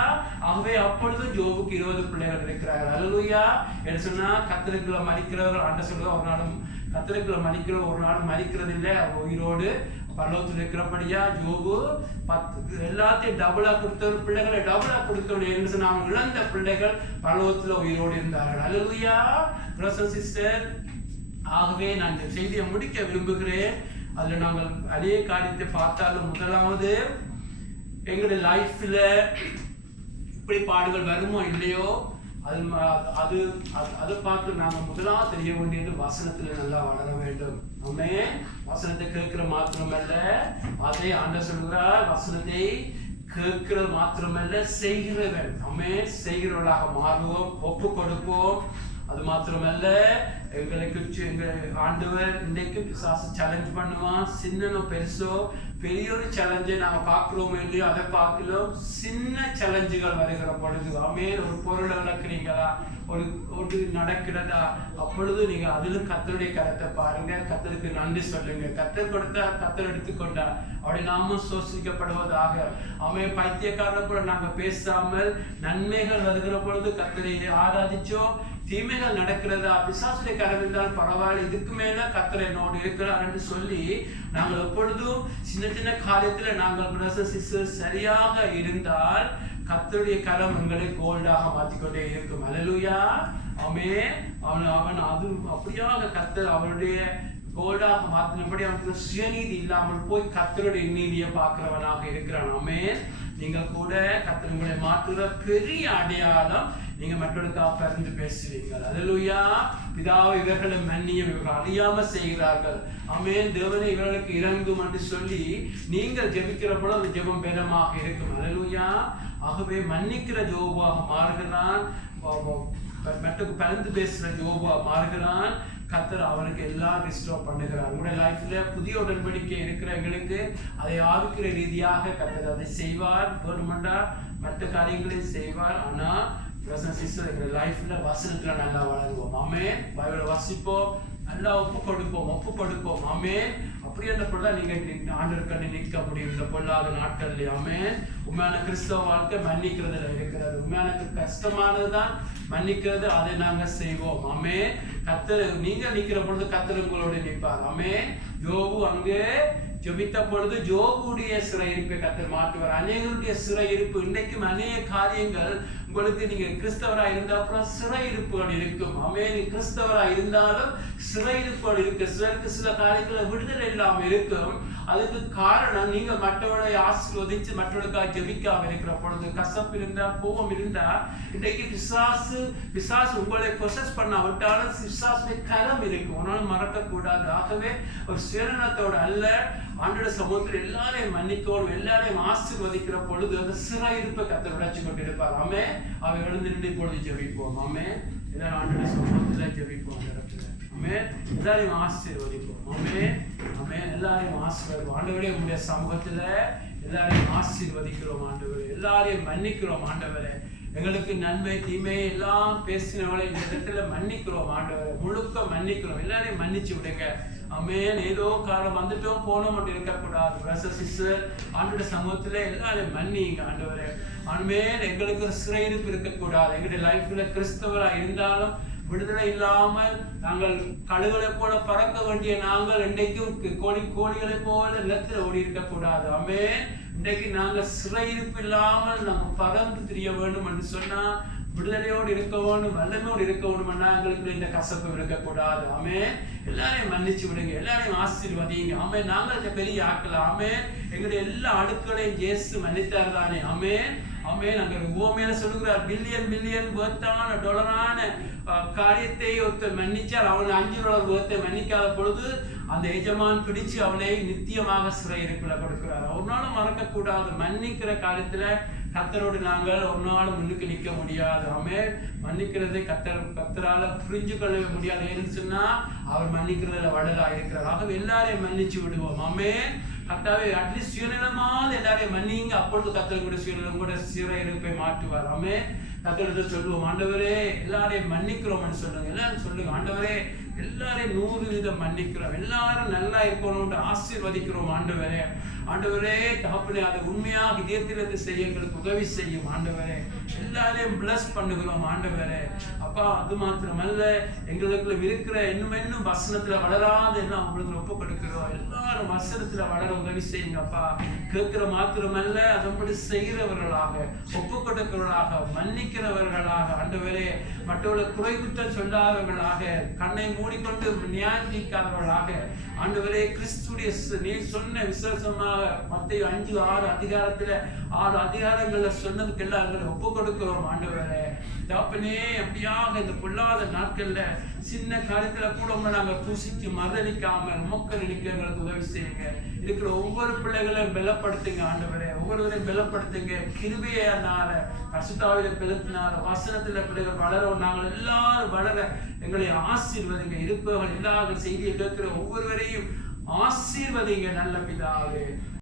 ஆகவே அப்பொழுது யோபுக்கு 20 பிள்ளைகள் இருக்கிறார்கள். அல்லேலூயா. என்று சொன்னா கர்த்தருக்குள்ள மறிக்கிறவர்கள் ஆண்ட சொல்லுங்க, ஒரு நாளும் கர்த்தருக்குள்ள மறிக்கிற ஒரு நாளும் மறிக்கிறது இல்லை, உயிரோடு பரலோகத்தில் இருக்கிறபடியா யோபு எல்லாத்தையும் டபுளா கொடுத்தவர், பிள்ளைகளை டபுளா கொடுத்தவர் என்று சொன்னா அவங்க இழந்த பிள்ளைகள் பரலோகத்துல உயிரோடு இருந்தார்கள். அல்லேலூயா. பிரதர் சிஸ்டர், ஆகவே நான் இந்த செய்தியை முடிக்க விரும்புகிறேன். அதுல நாங்கள் அதே காரியத்தை பார்த்தாலும் முதலாவது எங்களுடைய லைஃப்ல இப்படி பாடுகள் வருமோ இல்லையோ அதை பார்த்து நாங்க முதலாவது தெரிய வேண்டியது வசனத்துல நல்லா வளர வேண்டும். ஆமென். வசனத்தை கேட்கிற மாத்திரமல்ல, அதே ஆண்டவர் சொல்கிறார், வசனத்தை கேட்கிறது மாத்திரமல்ல செய்கிறவன். ஆமென். செய்கிறவர்களாக மாறுவோம், ஒப்பு கொடுப்போம். அது மாத்திரமல்ல எங்களுக்கு ஆண்டவர் இன்றைக்கு பிசாசு சேலஞ்ச் பண்ணுவான். சின்னனோ பெருசோ பெரிய ஒரு சேலஞ்சை நாம பார்க்கிறோம் இல்லையோ, அதை பார்க்கலாம். சின்ன சேலஞ்சுகள் வருகிற பொழுது ஆமென், ஒரு பொருளை இழக்கிறீங்களா, ஒரு நடக்கிறதா, அப்பொழுது நீங்க அதிலும் கர்த்தருடைய கரத்தை பாருங்க, கர்த்தருக்கு நன்றி சொல்லுங்க. கர்த்தர் கொடுத்தா கர்த்தர் எடுத்துக்கொண்டா அவருடைய நாமம் சோசிக்கப்படுவதாக. ஆமென். பைத்தியக்காரரை கூட நாங்க பேசாமல் நன்மைகள் வருகிற பொழுது கர்த்தரை ஆராதிச்சோ, தீமைகள் நடக்கிறதா பிசாசுடைய கரம் இருந்தால் பரவாயில்ல, இதுக்கு மேல கர்த்தர் என்னோடு இருக்கிறார் என்று சொல்லி நாங்கள் எப்பொழுதும் சின்ன சின்ன காரியத்துல நாங்கள் பிரதர்ஸ் சிஸ்டர்ஸ் சரியாக இருந்தால் கர்த்தருடைய கரம் எங்களை கோல்டாக மாற்றிக்கொண்டே இருக்கும். அல்லேலூயா. ஆமென். அவன் அது அப்படியாக கர்த்தர் அவருடைய கோல்டாக மாற்றினபடி அவனுக்கு சுயநீதி இல்லாமல் போய் கர்த்தருடைய நீதியை பார்க்கிறவனாக இருக்கிறான். ஆமென். நீங்கள் கூட கர்த்தர் உங்களை மாற்றுகிற பெரிய அடையாளம், நீங்க மற்றவர்களுக்காக பரிந்து பேசுவீர்கள். அல்லேலூயா. பிதாவை இவர்களை மன்னியும், இவர்கள் அறியாம செய்கிறார்கள். ஆமென். தேவனை இவர்களுக்கு இறங்கும் என்று சொல்லி நீங்கள் ஜெபிக்கிற பொழுது அந்த ஜெபம் பலமாக இருக்கும். அல்லேலூயா. ஆகவே மன்னிக்கிற ஜோபாக மாறுகிறான், மற்றக்கு பரிந்து பேசுகிற ஜோபா மாறுகிறான். கர்த்தர் அவனுக்கு எல்லாம் ரிஸ்டோர் பண்ணுகிறார். உங்களுடைய லைஃப்ல புதிய உடன்படிக்கை இருக்கிற எங்களுக்கு அதை ஆவிக்கிற ரீதியாக கர்த்தர் அதை செய்வார். வேணுமெண்டா மற்ற காரியங்களையும் செய்வார். ஆனா எங்களுடைய லைஃப்ல வசனத்துல நல்லா வளருவோம். ஆமென். பைபிளை வாசிப்போம், நல்லா ஒப்பு கொடுப்போம். ஆமென். அப்படி என்ற பொழுது நீங்க ஆண்டவருக்காண்டி நிற்க முடியும் இந்த பொல்லாத நாட்கள்ல. ஆமென். உண்மையான கிறிஸ்தவ வாழ்க்கை மன்னிக்கிறதுல இருக்கிறது. உண்மையான கஷ்டமானதுதான் மன்னிக்கிறது, அதை நாங்க செய்வோம். ஆமென். கர்த்தர் நீங்க நிக்கிற பொழுது கர்த்தர் உங்களோட நிற்பார். ஆமென். யோபு அங்கே ஜெபித்த பொழுது யோபுடைய சிறையிருப்பை கர்த்தர் மாற்றுவார். அநேகருடைய சிறையிருப்பு இன்றைக்கும் அநேக காரியங்கள் உங்களுக்கு நீங்க கிறிஸ்தவரா இருந்தா அப்புறம் சிறையிருப்புகள் இருக்கும். ஆமென். கிறிஸ்தவரா இருந்தாலும் சிறையிருப்புகள் இருக்கு. சிலருக்கு சில காரியங்களை விடுதலை இல்லாம இருக்கும். அதுக்கு காரணம் நீங்க மற்றவர்களை ஆசீர்வதிச்சு மற்றவர்களுக்காக ஜெபிக்காம இருக்கிற பொழுது, கசப்பு இருந்தா கோபம் இருந்தா, இன்றைக்கு பிசாசு உங்களை பொசஸ் பண்ண விட்டாலும் பிசாசுடைய கரம் இருக்கும். உன்னாலும் மறக்க கூடாது. ஆகவே ஒரு சுயநலத்தோட அல்ல, ஆண்டோட சமூகத்தில் எல்லாரையும் மன்னிக்கணும், எல்லாரையும் ஆசீர்வதிக்கிற பொழுது அந்த சிறையிருப்பை கர்த்தர் விளைச்சு கொண்டிருப்பார். ஆமென். அவை எழுந்து நின்று பொழுது ஜெபிப்போம். ஆமென். எல்லாரும் ஆண்டோட சமூகத்துல ஜெபிப்போம். ஆமென். எல்லாரையும் ஆசீர்வதிப்போம். ஆமென். ஆமென். எல்லாரையும் ஆசீர்வதிப்போம். ஆண்டவரே உங்களுடைய சமூகத்துல எல்லாரையும் ஆசீர்வதிக்கிறோம். ஆண்டவரே எல்லாரையும் மன்னிக்கிறோம். ஆண்டவரே எங்களுக்கு நன்மை தீமை எல்லாம் பேசினவளை இந்த இடத்துல மன்னிக்கிறோம். ஆண்டவரை முழுக்க மன்னிக்கிறோம். எல்லாரையும் மன்னிச்சு விடுங்க. ஆமென். ஏதோ காலம் வந்துட்டோம் போனோம் மட்டும் இருக்கக்கூடாது. பிரதர்ஸ் சிஸ்டர் ஆண்டோட சமூகத்துல எல்லாரையும் மன்னிங்க. ஆண்டவரே ஆமென். எங்களுக்கு ஒரு சிறையிருப்பு இருக்கக்கூடாது. எங்களுடைய லைஃப்ல கிறிஸ்தவரா இருந்தாலும் விடுதலை இல்லாமல் நாங்கள் கழுகளை போல பறக்க வேண்டிய நாங்கள் இன்றைக்கும் கோழிகளை போல நிலத்தில் ஓடி இருக்கக்கூடாது. ஆமென். இன்றைக்கு நாங்கள் சிறையிருப்பு இல்லாமல் நாங்கள் பறந்து திரிய வேண்டும் என்று சொன்னா, விடுதலையோடு இருக்க வேண்டும், வல்லமையோடு இருக்க வேண்டும்னா எங்களுக்கு இந்த கசப்பு இருக்கக்கூடாது. ஆமென். எல்லாரையும் மன்னிச்சு விடுங்க. எல்லாரையும் ஆசீர்வதிங்க. ஆமென். நாங்கள் பெரிய ஆக்கலாம். ஆமென். எங்களுடைய எல்லா அடுக்களையும் இயேசு மன்னித்தார் தானே. ஆமென். ஆமென். அங்க ஓமையில சொல்லுகிறார், பில்லியன் வர்த்தான டாலரான காரியத்தை ஒருத்தர் மன்னிச்சால் அவன் $5 வர்த்தை மன்னிக்காத பொழுது அந்த எஜமான் பிடிச்சு அவனை நித்தியமாக சிறையிருப்புல கொடுக்கிறார். ஒரு நாளும் மறக்க கூடாது. மன்னிக்கிற காரியத்துல கர்த்தரோடு நாங்கள் ஒரு நாளும் முன்னுக்கு நிற்க முடியாது. ஆமென். மன்னிக்கிறதை கர்த்தரால புரிஞ்சு கொள்ள முடியாது. ஏன்னு சொன்னா அவர் மன்னிக்கிறதுல வடலா இருக்கிறார். ஆகவே எல்லாரையும் மன்னிச்சு விடுவோம். ஆமென். கர்த்தாவே அட்லீஸ்ட் சுயநலமாவது எல்லாரையும் மன்னிங்க. அப்பொழுது கர்த்தர் கூட சுயநலம் கூட சிறையிருப்பை மாற்றுவார். ஆமென். கர்த்தரிடத்தை சொல்லுவோம், ஆண்டவரே எல்லாரையும் மன்னிக்கிறோம்னு சொல்லுங்க. எல்லாரும் சொல்லுங்க, ஆண்டவரே எல்லாரையும் 100% மன்னிக்கிறோம், எல்லாரும் நல்லா இருக்கணும்னு ஆசீர்வதிக்கிறோம். ஆண்டவரே தகப்பனே அதை உண்மையாக இதயத்திலிருந்து செய்ய எங்களுக்கு உதவி செய்யும். ஆண்டவரே எல்லாரையும் பிளஸ் பண்ணுகிறோம். ஆண்டவரே அப்பா அது மாத்திரமல்ல, எங்களுக்குள்ள இருக்கிற இன்னும் வசனத்துல வளராத எல்லாம் உங்களுக்கு ஒப்பு கொடுக்கிறோம். எல்லாரும் வசனத்துல வளர உதவி செய்யுங்க அப்பா. கேட்கிற மாத்திரமல்ல, அதன்படி செய்கிறவர்களாக, ஒப்பு கொடுக்கிறவர்களாக, மன்னிக்கிறவர்களாக, ஆண்டவரே மற்றவர்களை குறை குற்றம் சொல்லாதவர்களாக, கண்ணை மூடிக்கொண்டு நியாயிக்காதவர்களாக, ஆண்டவரே கிறிஸ்துடைய நீ சொன்ன விசேஷமாக மத்தேயு 5-6 அதிகாரத்துல 6 அதிகாரங்கள்ல சொன்னதுக்கெல்லாம் எங்களை ஒப்பு கொடுக்கிறோம். ஆண்டவரே தகப்பனே அப்படியாக இந்த பொல்லாத நாட்கள்ல சின்ன காரியத்துல கூட நாங்க புசிச்சு மறுதளிக்காம உமக்கு நினைக்கிறவங்களுக்கு உதவி செய்யுங்க. இருக்கிற ஒவ்வொரு பிள்ளைகளையும் பலப்படுத்துங்க ஆண்டவரே. ஒவ்வொருவரையும் பலப்படுத்துங்க. கிருபையினால பரிசுத்தாவில பலத்தினால வசனத்துல பிள்ளைகள் வளர நாங்கள் எல்லாரும் வளர எங்களை ஆசீர்வதிங்க. இருப்பவர்கள் எல்லாரும் செய்தியை கேட்கிற ஒவ்வொருவரையும் ஆசீர்வதிங்க நல்ல பிதாவே.